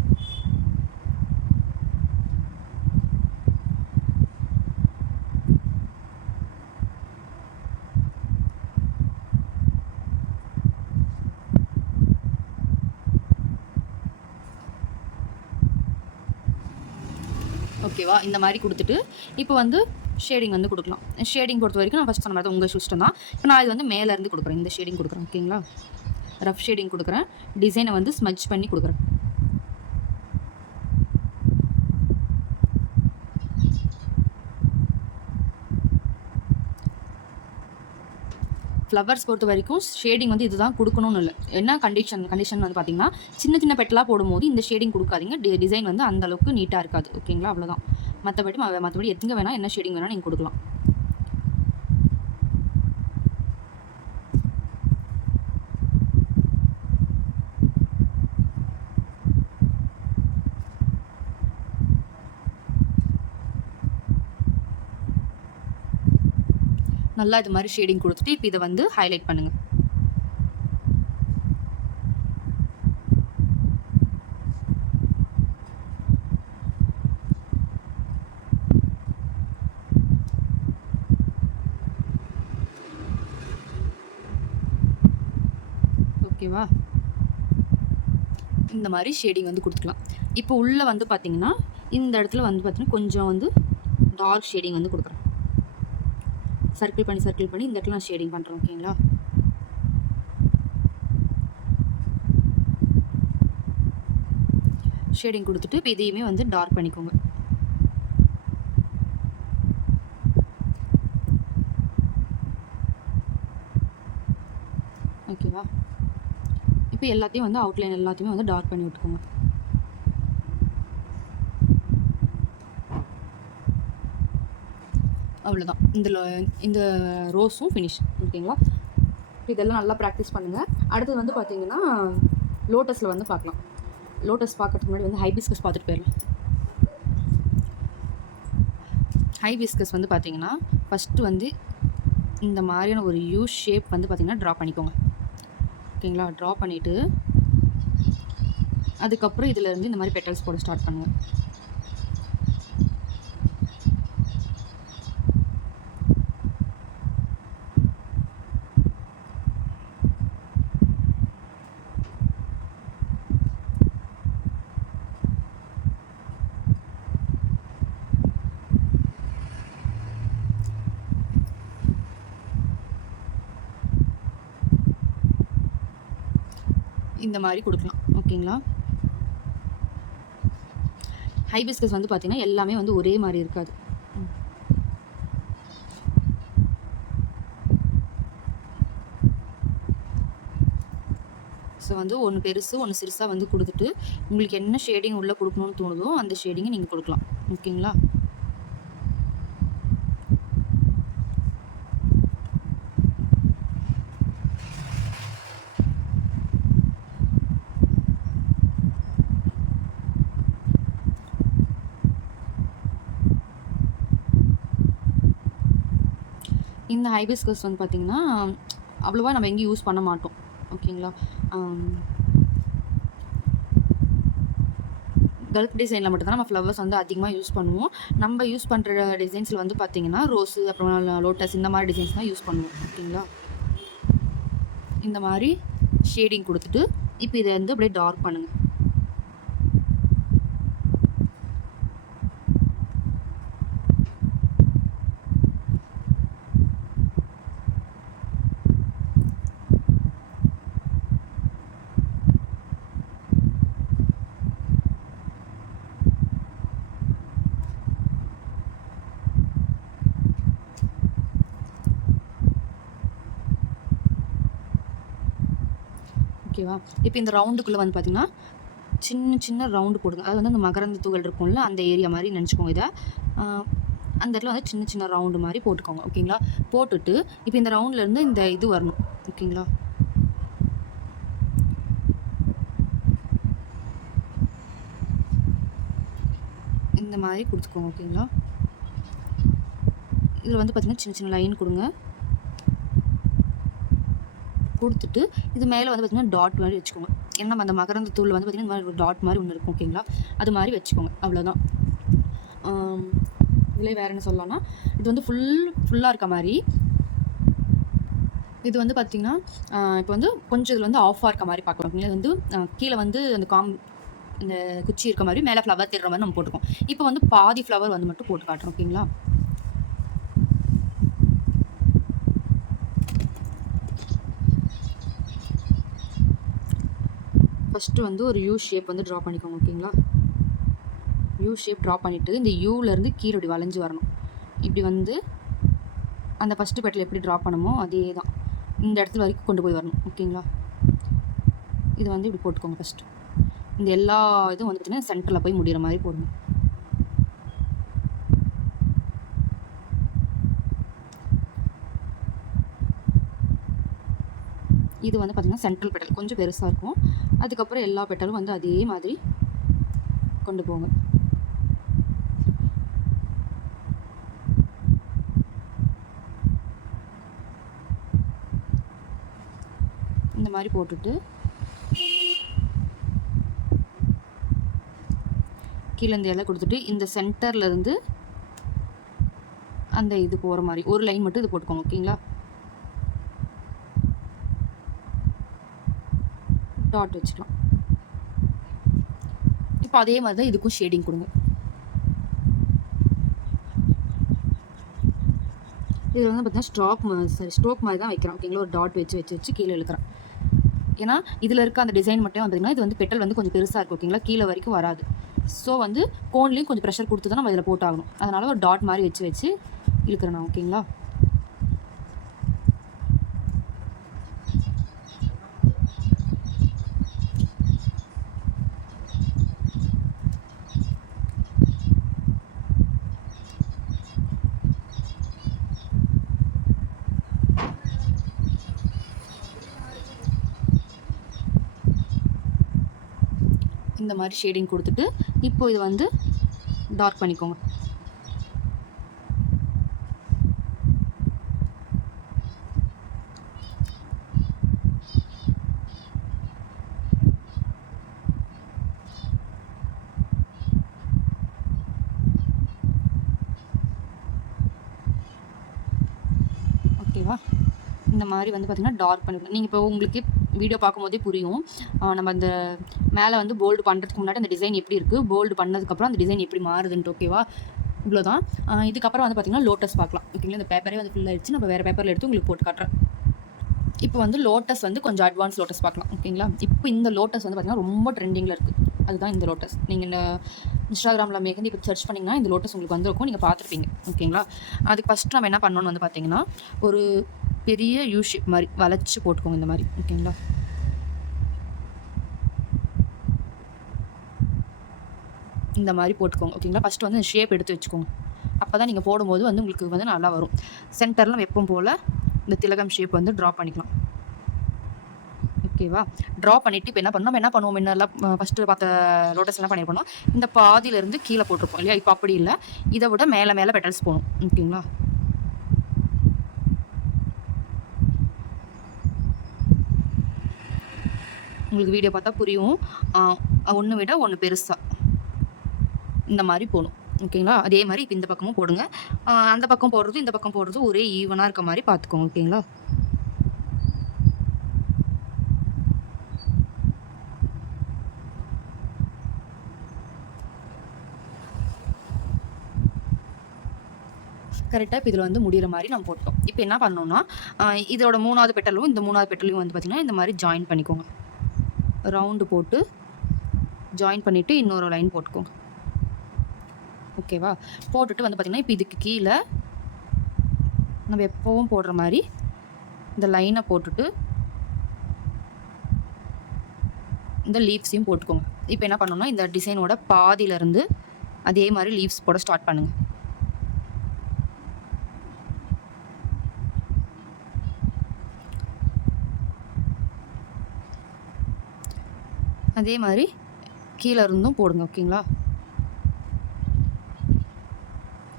ஓகேவா? இந்த மாதிரி கொடுத்துட்டு இப்போ வந்து ஷேடிங் வந்து கொடுக்கலாம். ஷேடிங் பொறுத்த வரைக்கும் நான் ஃபஸ்ட் சொன்ன மாதிரி தான் உங்கள் இஷ்டம் தான். இப்போ நான் இது வந்து மேலேருந்து கொடுக்குறேன். இந்த ஷேடிங் கொடுக்குறேன். ஓகேங்களா? ரஃப் ஷேடிங் கொடுக்குறேன். டிசைனை வந்து ஸ்மட்ச் பண்ணி கொடுக்குறேன். ஃப்ளவர்ஸ் பொறுத்த வரைக்கும் ஷேடிங் வந்து இதுதான் கொடுக்கணும்னு இல்லை. என்ன கண்டிஷன் வந்து பார்த்தீங்கன்னா, சின்ன சின்ன பெட்டலாக போடும்போது இந்த ஷேடிங் கொடுக்காதீங்க. டிசைன் வந்து அந்த அளவுக்கு நீட்டாக இருக்காது. ஓகேங்களா? அவ்வளோதான். மற்றபடி எத்தனை வேணால் என்ன ஷேடிங் வேணால் நீங்கள் கொடுக்கலாம். நல்லா இது மாதிரி ஷேடிங் கொடுத்துட்டு இப்போ இதை வந்து ஹைலைட் பண்ணுங்கள். ஓகேவா? இந்த மாதிரி ஷேடிங் வந்து கொடுத்துக்கலாம். இப்போ உள்ளே வந்து பார்த்தீங்கன்னா இந்த இடத்துல வந்து பார்த்தீங்கன்னா கொஞ்சம் வந்து டார்க் ஷேடிங் வந்து கொடுக்குறேன். சர்க்கிள் பண்ணி இந்த இடத்துல நான் ஷேடிங் பண்ணுறேன். ஓகேங்களா? ஷேடிங் கொடுத்துட்டு இப்போ இதையுமே வந்து டார்க் பண்ணிக்கோங்க. ஓகேவா? இப்போ எல்லாத்தையும் வந்து அவுட்லைன் எல்லாத்தையுமே வந்து டார்க் பண்ணி விட்டுக்கோங்க. அவ்வளோதான். இந்த ரோஸும் ஃபினிஷ். ஓகேங்களா? இதெல்லாம் நல்லா ப்ராக்டிஸ் பண்ணுங்கள். அடுத்தது வந்து பார்த்தீங்கன்னா லோட்டஸில் வந்து பார்க்கலாம். லோட்டஸ் பார்க்கறதுக்கு முன்னாடி வந்து ஹைபிஸ்கஸ் பார்த்துட்டு போயிடலாம். ஹைபிஸ்கஸ் வந்து பார்த்தீங்கன்னா ஃபஸ்ட்டு வந்து இந்த மாதிரியான ஒரு யூ ஷேப் வந்து பார்த்தீங்கன்னா ட்ரா பண்ணிக்கோங்க. ஓகேங்களா? ட்ரா பண்ணிவிட்டு அதுக்கப்புறம் இதிலேருந்து இந்த மாதிரி பெட்டல்ஸ் போட ஸ்டார்ட் பண்ணுங்கள். இந்த மாதிரி கொடுக்கலாம். ஓகேங்களா? ஹைபிஸ்கஸ் வந்து பார்த்தீங்கன்னா எல்லாமே வந்து ஒரே மாதிரி இருக்காது. ஸோ வந்து ஒன்று பெருசு ஒன்று சிறுசாக வந்து கொடுத்துட்டு உங்களுக்கு என்ன ஷேடிங் உள்ளே கொடுக்கணும்னு தோணுதோ அந்த ஷேடிங்கை நீங்கள் கொடுக்கலாம். ஓகேங்களா? இந்த ஹைபிஸ்கஸ் வந்து பார்த்திங்கன்னா அவ்வளோவா நம்ம எங்கேயும் யூஸ் பண்ண மாட்டோம். ஓகேங்களா? கல்ஃப் டிசைனில் மட்டும்தான் நம்ம ஃப்ளவர்ஸ் வந்து அதிகமாக யூஸ் பண்ணுவோம். நம்ம யூஸ் பண்ணுற டிசைன்ஸில் வந்து பார்த்திங்கன்னா ரோஸு அப்புறம் லோட்டஸ் இந்த மாதிரி டிசைன்ஸ் தான் யூஸ் பண்ணுவோம். ஓகேங்களா? இந்த மாதிரி ஷேடிங் கொடுத்துட்டு இப்போ இதை வந்து அப்படியே டார்க் பண்ணுங்கள். ஓகேவா? இப்போ இந்த ரவுண்டுக்குள்ளே வந்து பார்த்திங்கன்னா சின்ன சின்ன ரவுண்டு போடுங்க. அது வந்து அந்த மகரந்த தூள் இருக்கும்ல அந்த ஏரியா மாதிரி நினச்சிக்கோங்க. இதை அந்த இடத்துல வந்து சின்ன சின்ன ரவுண்டு மாதிரி போட்டுக்கோங்க. ஓகேங்களா? போட்டுட்டு இப்போ இந்த ரவுண்ட்லேருந்து இந்த இது வரணும். ஓகேங்களா? இந்த மாதிரி கொடுத்துக்கோங்க. ஓகேங்களா? இதில் வந்து பார்த்திங்கன்னா சின்ன சின்ன லைன் கொடுத்துட்டு இது மேலே வந்து பார்த்திங்கன்னா டாட் மாதிரி வச்சுக்கோங்க. ஏன்னா நம்ம அந்த மகரந்த தூள் வந்து பார்த்திங்கன்னா இந்த மாதிரி ஒரு டாட் மாதிரி ஒன்று இருக்கும். ஓகேங்களா? அது மாதிரி வச்சுக்கோங்க. அவ்வளோதான். இதில் வேறு என்ன சொல்லலாம்னா இது வந்து ஃபுல்லாக இருக்க மாதிரி இது வந்து பார்த்திங்கன்னா இப்போ வந்து கொஞ்சம் இதில் வந்து ஆஃபாக இருக்க மாதிரி பார்க்கலாம். இது வந்து கீழே வந்து அந்த இந்த குச்சி இருக்க மாதிரி மேலே ஃப்ளவர் தெரிற மாதிரி நம்ம போட்டுக்கோம். இப்போ வந்து பாதி ஃப்ளவர் வந்து மட்டும் போட்டு காட்டுறோம். ஓகேங்களா? ஃபஸ்ட்டு வந்து ஒரு யூ ஷேப் வந்து ட்ரா பண்ணிக்கோங்க. ஓகேங்களா? யூ ஷேப் ட்ரா பண்ணிவிட்டு இந்த யூலேருந்து கீழே இப்படி வளைஞ்சு வரணும். இப்படி வந்து அந்த ஃபஸ்ட்டு பெட்டில் எப்படி ட்ரா பண்ணமோ அதே தான் இந்த இடத்துல வரைக்கும் கொண்டு போய் வரணும். ஓகேங்களா? இது வந்து இப்படி போட்டுக்கோங்க. ஃபஸ்ட்டு இந்த எல்லா இதுவும் வந்து பார்த்திங்கன்னா சென்டரில் போய் முடிகிற மாதிரி போடுங்க. இது வந்து பார்த்திங்கன்னா சென்ட்ரல் பெட்டல் கொஞ்சம் பெருசாக இருக்கும். அதுக்கப்புறம் எல்லா பெட்டலும் வந்து அதே மாதிரி கொண்டு போங்க. இந்த மாதிரி போட்டுட்டு கீழே இந்த இலை கொடுத்துட்டு இந்த சென்டர்லேருந்து அந்த இது போகிற மாதிரி ஒரு லைன் மட்டும் இது போட்டுக்கோங்க. ஓகேங்களா? டாட் வச்சுக்கலாம். இப்போ அதே மாதிரி தான் இதுக்கும் ஷேடிங் கொடுங்க. இதில் வந்து பார்த்தீங்கன்னா ஸ்ட்ரோக் மாதிரி தான் வைக்கிறேன். ஓகேங்களா? ஒரு டாட் வச்சு கீழே இழுக்கிறேன். ஏன்னா இதில் இருக்க அந்த டிசைன் மட்டும் பார்த்தீங்கன்னா இது வந்து பெட்டல் வந்து கொஞ்சம் பெருசாக இருக்கும். ஓகேங்களா? கீழே வரைக்கும் வராது. ஸோ வந்து கோன்லேயும் கொஞ்சம் ப்ரெஷர் கொடுத்து தான் நம்ம இதில் போட்டாகணும். அதனால் ஒரு டாட் மாதிரி வச்சு இழுக்கிறேன் நான். ஓகேங்களா? இந்த மாதிரி ஷேடிங் கொடுத்துட்டு இப்போ இது வந்து டார்க் பண்ணிக்கோங்க. ஓகேவா? இந்த மாதிரி வந்து பார்த்திங்கன்னா டார்க் பண்ணிவிடணும். நீங்கள் இப்போ உங்களுக்கு வீடியோ பார்க்கும்போதே புரியும். நம்ம அந்த மேலே வந்து போல்டு பண்ணுறதுக்கு முன்னாடி அந்த டிசைன் எப்படி இருக்குது, போல்டு பண்ணதுக்கப்புறம் அந்த டிசைன் எப்படி மாறுதுன்ட்டு. ஓகேவா? இவ்வளோதான். இதுக்கப்புறம் வந்து பார்த்திங்கன்னா லோட்டஸ் பார்க்கலாம். ஓகேங்களா? இந்த பேப்பரே வந்து ஃபுல் ஆகிடுச்சு. நம்ம வேறு பேப்பரில் எடுத்து உங்களுக்கு போட்டு காட்டுறேன். இப்போ வந்து லோட்டஸ் வந்து கொஞ்சம் அட்வான்ஸ் லோட்டஸ் பார்க்கலாம். ஓகேங்களா? இப்போ இந்த லோட்டஸ் வந்து பார்த்திங்கன்னா ரொம்ப ட்ரெண்டிங்கில் இருக்குது. அதுதான் இந்த லோட்டஸ். நீங்கள் இந்த இன்ஸ்டாகிராமில் மேற்கொண்டு இப்போ சர்ச் பண்ணிங்கன்னா இந்த லோட்டஸ் உங்களுக்கு வந்திருக்கும். நீங்கள் பார்த்துருப்பீங்க. ஓகேங்களா? அதுக்கு ஃபஸ்ட்டு நம்ம என்ன பண்ணணும்னு வந்து பார்த்திங்கன்னா ஒரு பெரிய யூ ஷேப் மாதிரி வளைச்சி போட்டுக்கோங்க. இந்த மாதிரி. ஓகேங்களா? இந்த மாதிரி போட்டுக்கோங்க. ஓகேங்களா? ஃபஸ்ட்டு வந்து ஷேப் எடுத்து வச்சுக்கோங்க. அப்போ தான் நீங்கள் போடும்போது வந்து உங்களுக்கு வந்து நல்லா வரும். சென்டரில் நம்ம எப்பவும் போல் இந்த திலகம் ஷேப் வந்து ட்ரா பண்ணிக்கலாம். ஓகேவா? ட்ரா பண்ணிவிட்டு இப்போ என்ன பண்ணணும், நம்ம என்ன பண்ணுவோம், முன்னெல்லாம் ஃபஸ்ட்டு பார்த்த லோட்டஸ் என்ன பண்ணியிருப்போம், இந்த பாதியிலேருந்து கீழே போட்டிருப்போம் இல்லையா? இப்போ அப்படி இல்லை. இதை விட மேலே பெட்டல்ஸ் போகணும். ஓகேங்களா? உங்களுக்கு வீடியோ பார்த்தா புரியும். ஒன்று விட ஒன்று பெருசாக இந்த மாதிரி போகணும். ஓகேங்களா? அதே மாதிரி இப்போ இந்த பக்கமும் போடுங்க. அந்த பக்கம் போடுறது இந்த பக்கம் போடுறது ஒரே ஈவனாக இருக்க மாதிரி பார்த்துக்கோங்க. ஓகேங்களா? கரெக்டாக இப்போ இதில் வந்து முடிகிற மாதிரி நம்ம போட்டோம். இப்போ என்ன பண்ணோம்னா இதோட 3வது பெட்டலும் இந்த 3வது பெட்டலையும் வந்து பார்த்திங்கன்னா இந்த மாதிரி ஜாயின் பண்ணிக்கோங்க. ரவுண்டு போட்டு ஜாயின் பண்ணிவிட்டு இன்னொரு லைன் போட்டுக்கோங்க. ஓகேவா? போட்டுட்டு வந்து பார்த்திங்கன்னா இப்போ இதுக்கு கீழே நம்ம எப்போவும் போடுற மாதிரி இந்த லைனை போட்டுட்டு இந்த லீவ்ஸையும் போட்டுக்கோங்க. இப்போ என்ன பண்ணணும்னா இந்த டிசைனோட பாதியிலேருந்து அதே மாதிரி லீவ்ஸ் போட ஸ்டார்ட் பண்ணுங்கள். அதே மாதிரி கீழே இருந்தும் போடுங்க. ஓகேங்களா?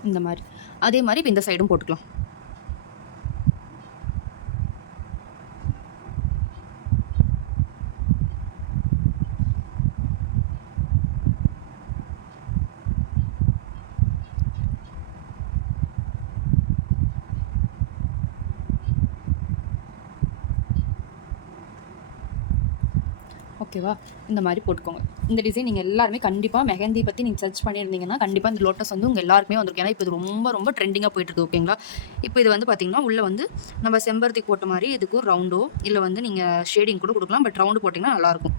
இந்த மாதிரி அதே மாதிரி இப்போ இந்த சைடும் போட்டுக்கலாம். ஓகேவா? இந்த மாதிரி போட்டுக்கோங்க. இந்த டிசைன் நீங்கள் எல்லாருமே கண்டிப்பாக மெஹந்தி பற்றி நீங்கள் சர்ச் பண்ணியிருந்தீங்கன்னா கண்டிப்பாக இந்த லோட்டஸ் வந்து உங்கள் எல்லாருக்குமே வந்திருக்கும். ஏன்னா இப்போ இது ரொம்ப ரொம்ப ட்ரெண்டிங்காக போயிட்டுருக்கு. ஓகேங்களா? இப்போ இது வந்து பார்த்தீங்கன்னா உள்ளே வந்து நம்ம செம்பருத்தி போட்ட மாதிரி இதுக்கு ஒரு ரவுண்டோ இல்லை வந்து நீங்கள் ஷேடிங் கூட கொடுக்கலாம். பட் ரவுண்டு போட்டிங்கன்னா நல்லாயிருக்கும்.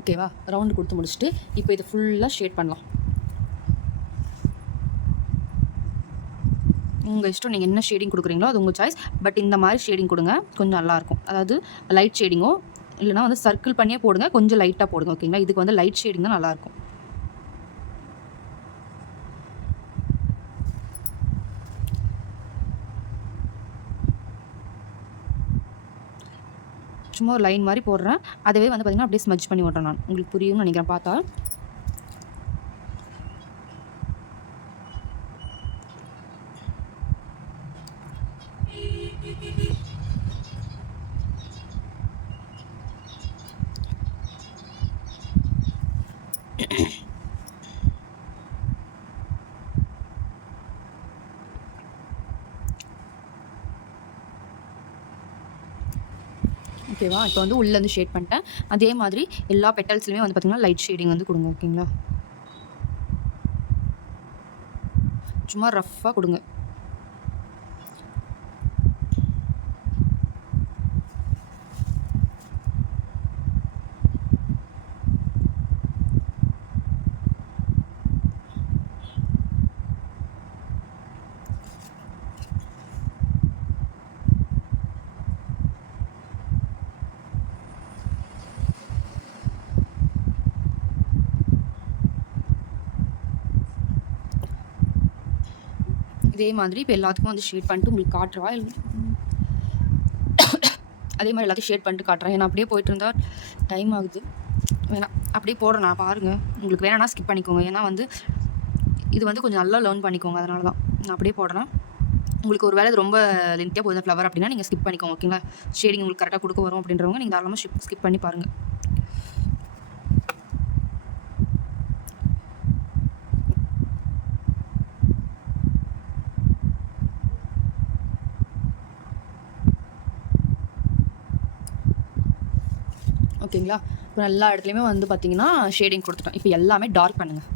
ஓகேவா? ரவுண்டு கொடுத்து முடிச்சுட்டு இப்போ இது ஃபுல்லாக ஷேட் பண்ணலாம். உங்கள் இஷ்டம், நீங்கள் என்ன ஷேடிங் கொடுக்குறீங்களோ அது உங்கள் சாய்ஸ். பட் இந்த மாதிரி ஷேடிங் கொடுங்க, கொஞ்சம் நல்லாயிருக்கும். அதாவது லைட் ஷேடிங்கோ இல்லைனா வந்து சர்க்கிள் பண்ணியே போடுங்க, கொஞ்சம் லைட்டாக போடுங்க. ஓகேங்களா? இதுக்கு வந்து லைட் ஷேடிங் தான் நல்லாயிருக்கும். சும்மா ஒரு லைன் மாதிரி போடுறேன். அதுவே வந்து பார்த்திங்கன்னா அப்படியே ஸ்மஜ் பண்ணி விட்றேன் நான். உங்களுக்கு புரியும்னு நினைக்கிறேன் பார்த்தா. ஓகேவா? இப்போ வந்து உள்ளேருந்து ஷேட் பண்ணிட்டேன். அதே மாதிரி எல்லா பெட்டல்ஸ்லையுமே வந்து பார்த்திங்கன்னா லைட் ஷேடிங் வந்து கொடுங்க. ஓகேங்களா? சும்மா ரஃப்பாக கொடுங்க. இதே மாதிரி இப்போ எல்லாத்துக்கும் வந்து ஷேட் பண்ணிட்டு உங்களுக்கு காட்டுறவா அதே மாதிரி எல்லாத்தையும் ஷேட் பண்ணிட்டு காட்டுறேன். ஏன்னா அப்படியே போயிட்டு இருந்தால் டைம் ஆகுது. வேணாம், அப்படியே போடுறேன் நான். பாருங்கள், உங்களுக்கு வேணாம்னா ஸ்கிப் பண்ணிக்கோங்க. ஏன்னா வந்து இது வந்து கொஞ்சம் நல்லா லேர்ன் பண்ணிக்கோங்க. அதனால தான் நான் அப்படியே போடுறேன். உங்களுக்கு ஒரு வேலை இது ரொம்ப லென்த்தியாக போகுது ஃப்ளவர் அப்படின்னா நீங்கள் ஸ்கிப் பண்ணிக்கோங்க. ஓகேங்களா? ஷேடிங் உங்களுக்கு கரெக்டாக கொடுக்க வரும் அப்படின்றவங்க நீங்கள் தாராளமாக ஸ்கிப் பண்ணி பாருங்கள். ஓகேங்களா? இப்போ எல்லா இடத்துலையுமே வந்து பார்த்தீங்கன்னா ஷேடிங் கொடுத்துட்டோம். இப்போ எல்லாமே டார்க் பண்ணுங்கள்.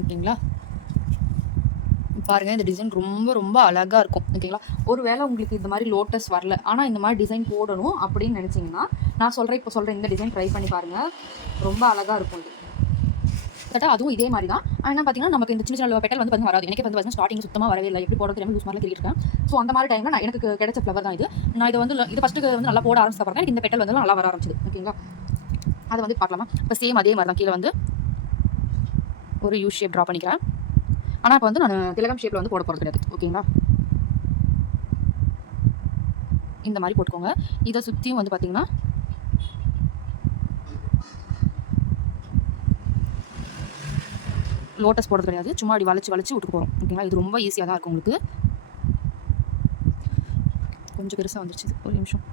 ஓகேங்களா? பாருங்கள், இந்த டிசைன் ரொம்ப ரொம்ப அழகாக இருக்கும். ஓகேங்களா? ஒரு வேளை உங்களுக்கு இந்த மாதிரி லோட்டஸ் வரல, ஆனால் இந்த மாதிரி டிசைன் போடணும் அப்படின்னு நினச்சிங்கன்னா நான் இப்போ சொல்கிறேன் இந்த டிசைன் ட்ரை பண்ணி பாருங்கள். ரொம்ப அழகாக இருக்கும் இது. கரெக்டாக அதுவும் இதே மாதிரி தான். ஆனால் பார்த்தீங்கன்னா நமக்கு இந்த சின்ன சின்ன பெட்டல் வந்து பார்த்தீங்கன்னா வராது. எனக்கு வந்து பார்த்தீங்கன்னா ஸ்டார்டிங் சுத்தமாக வரவே இல்லை. எப்படி போடுறது தெரியாமல் லூஸ் மாதிரி தெரியிருக்கேன். ஸோ அந்த மாதிரி டைமில் நான் எனக்கு கிடைச்ச ஃப்ளவர் தான் இது. நான் இதை வந்து ஃபஸ்ட்டு வந்து நல்லா போட ஆரம்பிச்ச பாருங்க, எனக்கு இந்த பெட்டல் வந்து நல்லா வர ஆரம்பிச்சது. ஓகேங்களா? அதை வந்து பார்க்கலாமா? இப்போ சேம் அதே மாதிரி தான் கீழே வந்து ஒரு யூ ஷேப் ட்ரா பண்ணிக்கிறேன். ஆனால் இப்போ வந்து நான் திலகம் ஷேப்பில் வந்து போட போகிறது கிடையாது. ஓகேங்களா? இந்த மாதிரி போட்டுக்கோங்க. இதை சுற்றியும் வந்து பார்த்தீங்கன்னா லோட்டஸ் போடுறது கிடையாது. சும்மா அப்படி வளைச்சி விட்டுட்டு போகிறோம். ஓகேங்களா? இது ரொம்ப ஈஸியாக தான் இருக்கும் உங்களுக்கு. கொஞ்சம் பெருசாக வந்துருச்சு. ஒரு நிமிஷம்.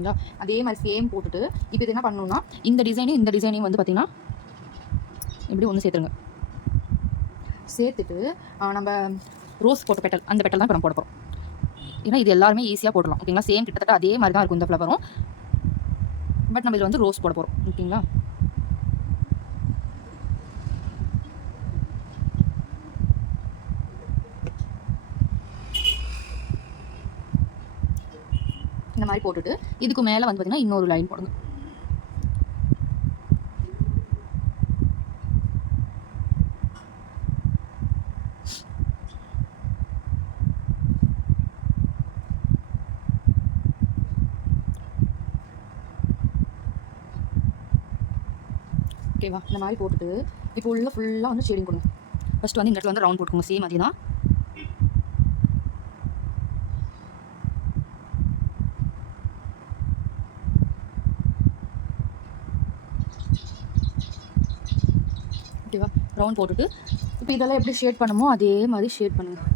ஓகேங்களா. அதே மாதிரி சேம் போட்டுட்டு இப்போ இது என்ன பண்ணணும்னா இந்த டிசைனையும் வந்து பார்த்திங்கன்னா இப்படி ஒன்று சேர்த்துருங்க. சேர்த்துட்டு நம்ம ரோஸ் போட்ட பெட்டல், அந்த பெட்டல் தான் இப்போ நம்ம போட போகிறோம். ஏன்னா இது எல்லாருமே ஈஸியாக போடலாம். ஓகேங்களா. சேம் கிட்டத்தட்ட அதே மாதிரி தான் இருக்கும் இந்த ஃப்ளவரும். பட் நம்ம இதில் வந்து ரோஸ் போட போகிறோம். ஓகேங்களா. இந்த மாதிரி போட்டுட்டு இதுக்கு மேலே வந்து பார்த்திங்கன்னா இன்னொரு லைன் போடுங்க. ஓகேவா. இந்த மாதிரி போட்டுட்டு இப்போ உள்ள ஃபுல்லாக வந்து ஷேடிங் கொடுங்க. ஃபஸ்ட்டு வந்து இந்த இடத்துல வந்து ரவுண்ட் போட்டுக்கோங்க. சேம் அதே தான். ஓகேவா. ரவுண்ட் போட்டுட்டு இப்போ இதெல்லாம் எப்படி ஷேட் பண்ணுமோ அதே மாதிரி ஷேட் பண்ணுங்கள்.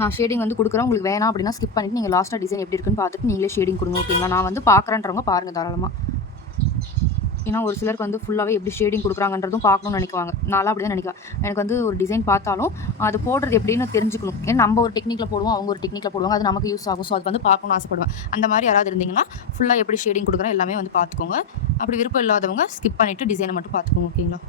நான் ஷேடிங் வந்து கொடுக்குறேன். உங்களுக்கு வேணாம் அப்படின்னா ஸ்கிப் பண்ணிவிட்டு நீங்கள் லாஸ்ட்டாக டிசைன் எப்படி இருக்குன்னு பார்த்துட்டு நீங்களே ஷேடிங் கொடுங்க. ஓகேங்களா. நான் வந்து பார்க்குறேன்றவங்க பாருங்கள் தாராளமாக. ஏன்னா ஒரு சிலருக்கு வந்து ஃபுல்லாகவே எப்படி ஷேடிங் கொடுக்குறாங்கன்றதும் பார்க்கணும்னு நினைக்குவாங்க. நான்லாம் அப்படி தான் நினைக்கிறேன். எனக்கு வந்து ஒரு டிசைன் பார்த்தாலும் அது போடுறது எப்படின்னு தெரிஞ்சுக்கணும். ஏன்னா நம்ம ஒரு டெக்னிக்கில் போடுவோம், அவங்க ஒரு டெக்னிக்கில் போடுவாங்க. அது நமக்கு யூஸ் ஆகும். ஸோ அது வந்து பார்க்கணும்னு ஆசைப்படுவேன். அந்த மாதிரி யாராவது இருந்தீங்கன்னா ஃபுல்லாக எப்படி ஷேடிங் கொடுக்குறேன் எல்லாமே வந்து பார்த்துக்கோங்க. அப்படி விருப்பம் இல்லாதவங்க ஸ்கிப் பண்ணிவிட்டு டிசைனை மட்டும் பார்த்துக்கோங்க. ஓகேங்களா.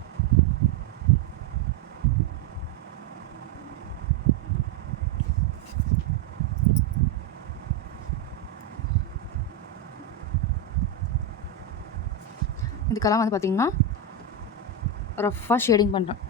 இதுக்கெல்லாம் வந்து பார்த்திங்கன்னா ரஃப்பாக ஷேடிங் பண்ணுறேன்.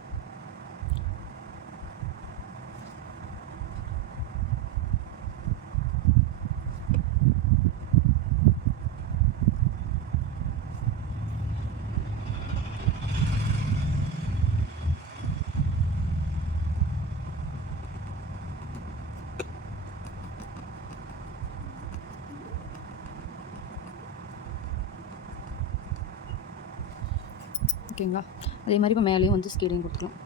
ஓகேங்களா. அதே மாதிரி இப்போ மேலேயும் வந்து ஷேடிங் கொடுத்துக்கலாம்.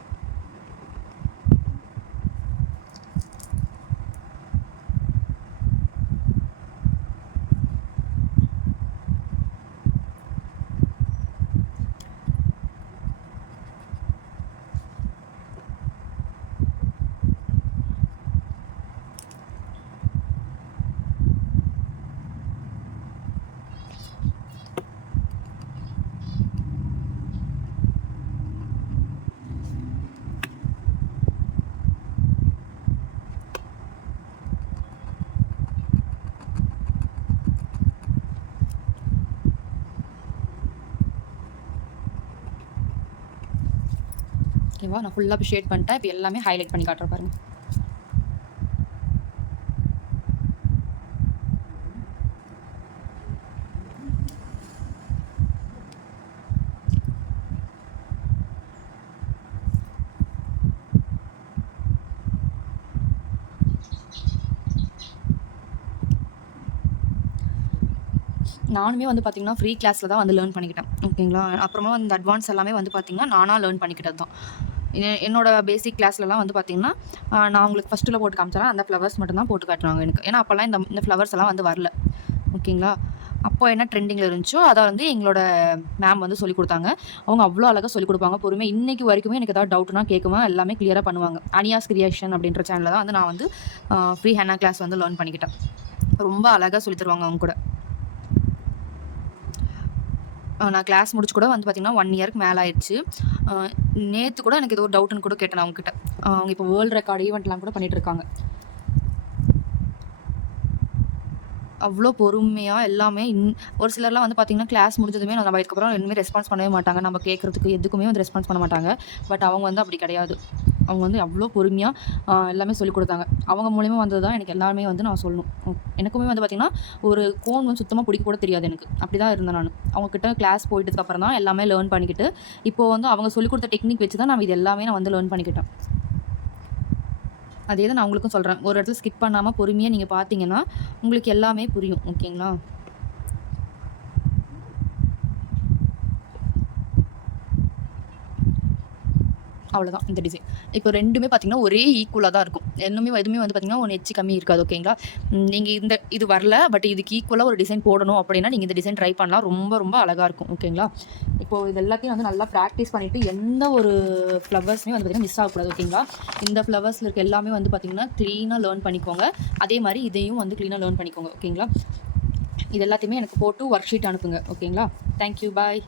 ஓகேவா. நான் ஃபுல்லாக ஷேட் பண்ணிட்டேன். இப்போ எல்லாமே ஹைலைட் பண்ணி காட்டுறேன் பாருங்கள். நானுமே வந்து பார்த்திங்கன்னா ஃப்ரீ கிளாஸில் தான் வந்து லேர்ன் பண்ணிக்கிட்டேன். ஓகேங்களா. அப்புறமா இந்த அட்வான்ஸ் எல்லாமே வந்து பார்த்திங்கன்னா நானாக லேர்ன் பண்ணிக்கிட்டது தான். என்னோட பேசிக் கிளாஸ்லலாம் வந்து பார்த்திங்கன்னா நான் உங்களுக்கு ஃபஸ்ட்டில் போட்டு காமிச்சேன். அந்த ஃப்ளவர்ஸ் மட்டும் தான் போட்டு காட்டுவாங்க எனக்கு. ஏன்னா அப்போல்லாம் இந்த ஃப்ளவர்ஸ் எல்லாம் வந்து வரல. ஓகேங்களா. அப்போ என்ன ட்ரெண்டிங்கில் இருந்துச்சோ அதை வந்து எங்களோட மேம் வந்து சொல்லிக் கொடுத்தாங்க. அவங்க அவ்வளோ அழகாக சொல்லிக் கொடுப்பாங்க. பொறுமை இன்றைக்கி வரைக்குமே எனக்கு ஏதாவது டவுட்னா கேட்குவேன். எல்லாமே கிளியராக பண்ணுவாங்க. அனியாஸ் கிரியேஷன் அப்படின்ற சேனலில் தான் வந்து நான் வந்து ஃப்ரீ ஹென்னா கிளாஸ் வந்து லேர்ன் பண்ணிக்கிட்டேன். ரொம்ப அழகாக சொல்லி தருவாங்க அவங்க கூட. நான் கிளாஸ் முடிச்சு கூட வந்து பார்த்திங்கன்னா 1 இயருக்கு மேலே ஆயிடுச்சு. நேற்று கூட எனக்கு ஏதோ ஒரு டவுட்டுன்னு கூட கேட்டேன் அவங்ககிட்ட. அவங்க இப்போ வேர்ல்டு ரெக்கார்டு ஈவெண்ட்லாம் கூட பண்ணிகிட்ருக்காங்க. அவ்வளோ பொறுமையாக எல்லாமே ஒரு சிலர்லாம் வந்து பார்த்திங்கன்னா கிளாஸ் முடிஞ்சதுமே நம்ம இதுக்கப்புறம் இனிமேல் ரெஸ்பான்ஸ் பண்ணவே மாட்டாங்க. நம்ம கேட்குறதுக்கு எதுக்குமே வந்து ரெஸ்பான்ஸ் பண்ண மாட்டாங்க. பட் அவங்க வந்து அப்படி கிடையாது. அவங்க வந்து அவ்வளோ பொறுமையாக எல்லாமே சொல்லிக் கொடுத்தாங்க. அவங்க மூலிமா வந்தது தான் எனக்கு எல்லாமே வந்து நான் சொல்லணும். எனக்குமே வந்து பார்த்திங்கன்னா ஒரு கோன் வந்து சுத்தமாக பிடிக்க கூட தெரியாது எனக்கு. அப்படி தான் இருந்தேன் நான். அவங்கக்கிட்ட கிளாஸ் போயிட்டதுக்கப்புறம் தான் எல்லாமே லேர்ன் பண்ணிக்கிட்டு இப்போது வந்து அவங்க சொல்லிக் கொடுத்த டெக்னிக் வச்சு தான் நான் இது எல்லாமே நான் வந்து லேர்ன் பண்ணிக்கிட்டேன். அதே தான் நான் உங்களுக்கும் சொல்கிறேன். ஒரு இடத்துல ஸ்கிப் பண்ணாமல் பொறுமையாக நீங்கள் பார்த்தீங்கன்னா உங்களுக்கு எல்லாமே புரியும். ஓகேங்களா. அவ்வளோதான் இந்த டிசைன். இப்போ 2மே பார்த்தீங்கன்னா ஒரே ஈக்குவலா தான் இருக்கும். எதுவுமே வந்து பார்த்தீங்கன்னா ஒண்ணு எச்சு கம்மி இருக்காது. ஓகேங்களா? நீங்க இது வரல, பட் இதுக்கு ஈக்குவலா ஒரு டிசைன் போடணும் அப்படின்னா, நீங்க இந்த டிசைன் ட்ரை பண்ணலாம். ரொம்ப ரொம்ப அழகா இருக்கும். ஓகேங்களா? இப்போ இது எல்லாத்தையும் வந்து நல்லா ப்ராக்டிஸ் பண்ணிட்டு, எந்த ஒரு ஃப்ளவர்ஸுமே வந்து பார்த்தீங்கன்னா மிஸ் ஆகக்கூடாது. ஓகேங்களா? இந்த ஃப்ளவர்ஸ்ல இருக்க எல்லாமே வந்து பார்த்தீங்கன்னா க்ளீனா லேர்ன் பண்ணிக்கோங்க. அதே மாரி இதையும் வந்து க்ளீனா லேர்ன் பண்ணிக்கோங்க. ஓகேங்களா? இது எல்லாத்தையுமே எனக்கு போட்டு ஒர்க் ஷீட் அனுப்புங்க. ஓகேங்களா? Thank you. பாய்.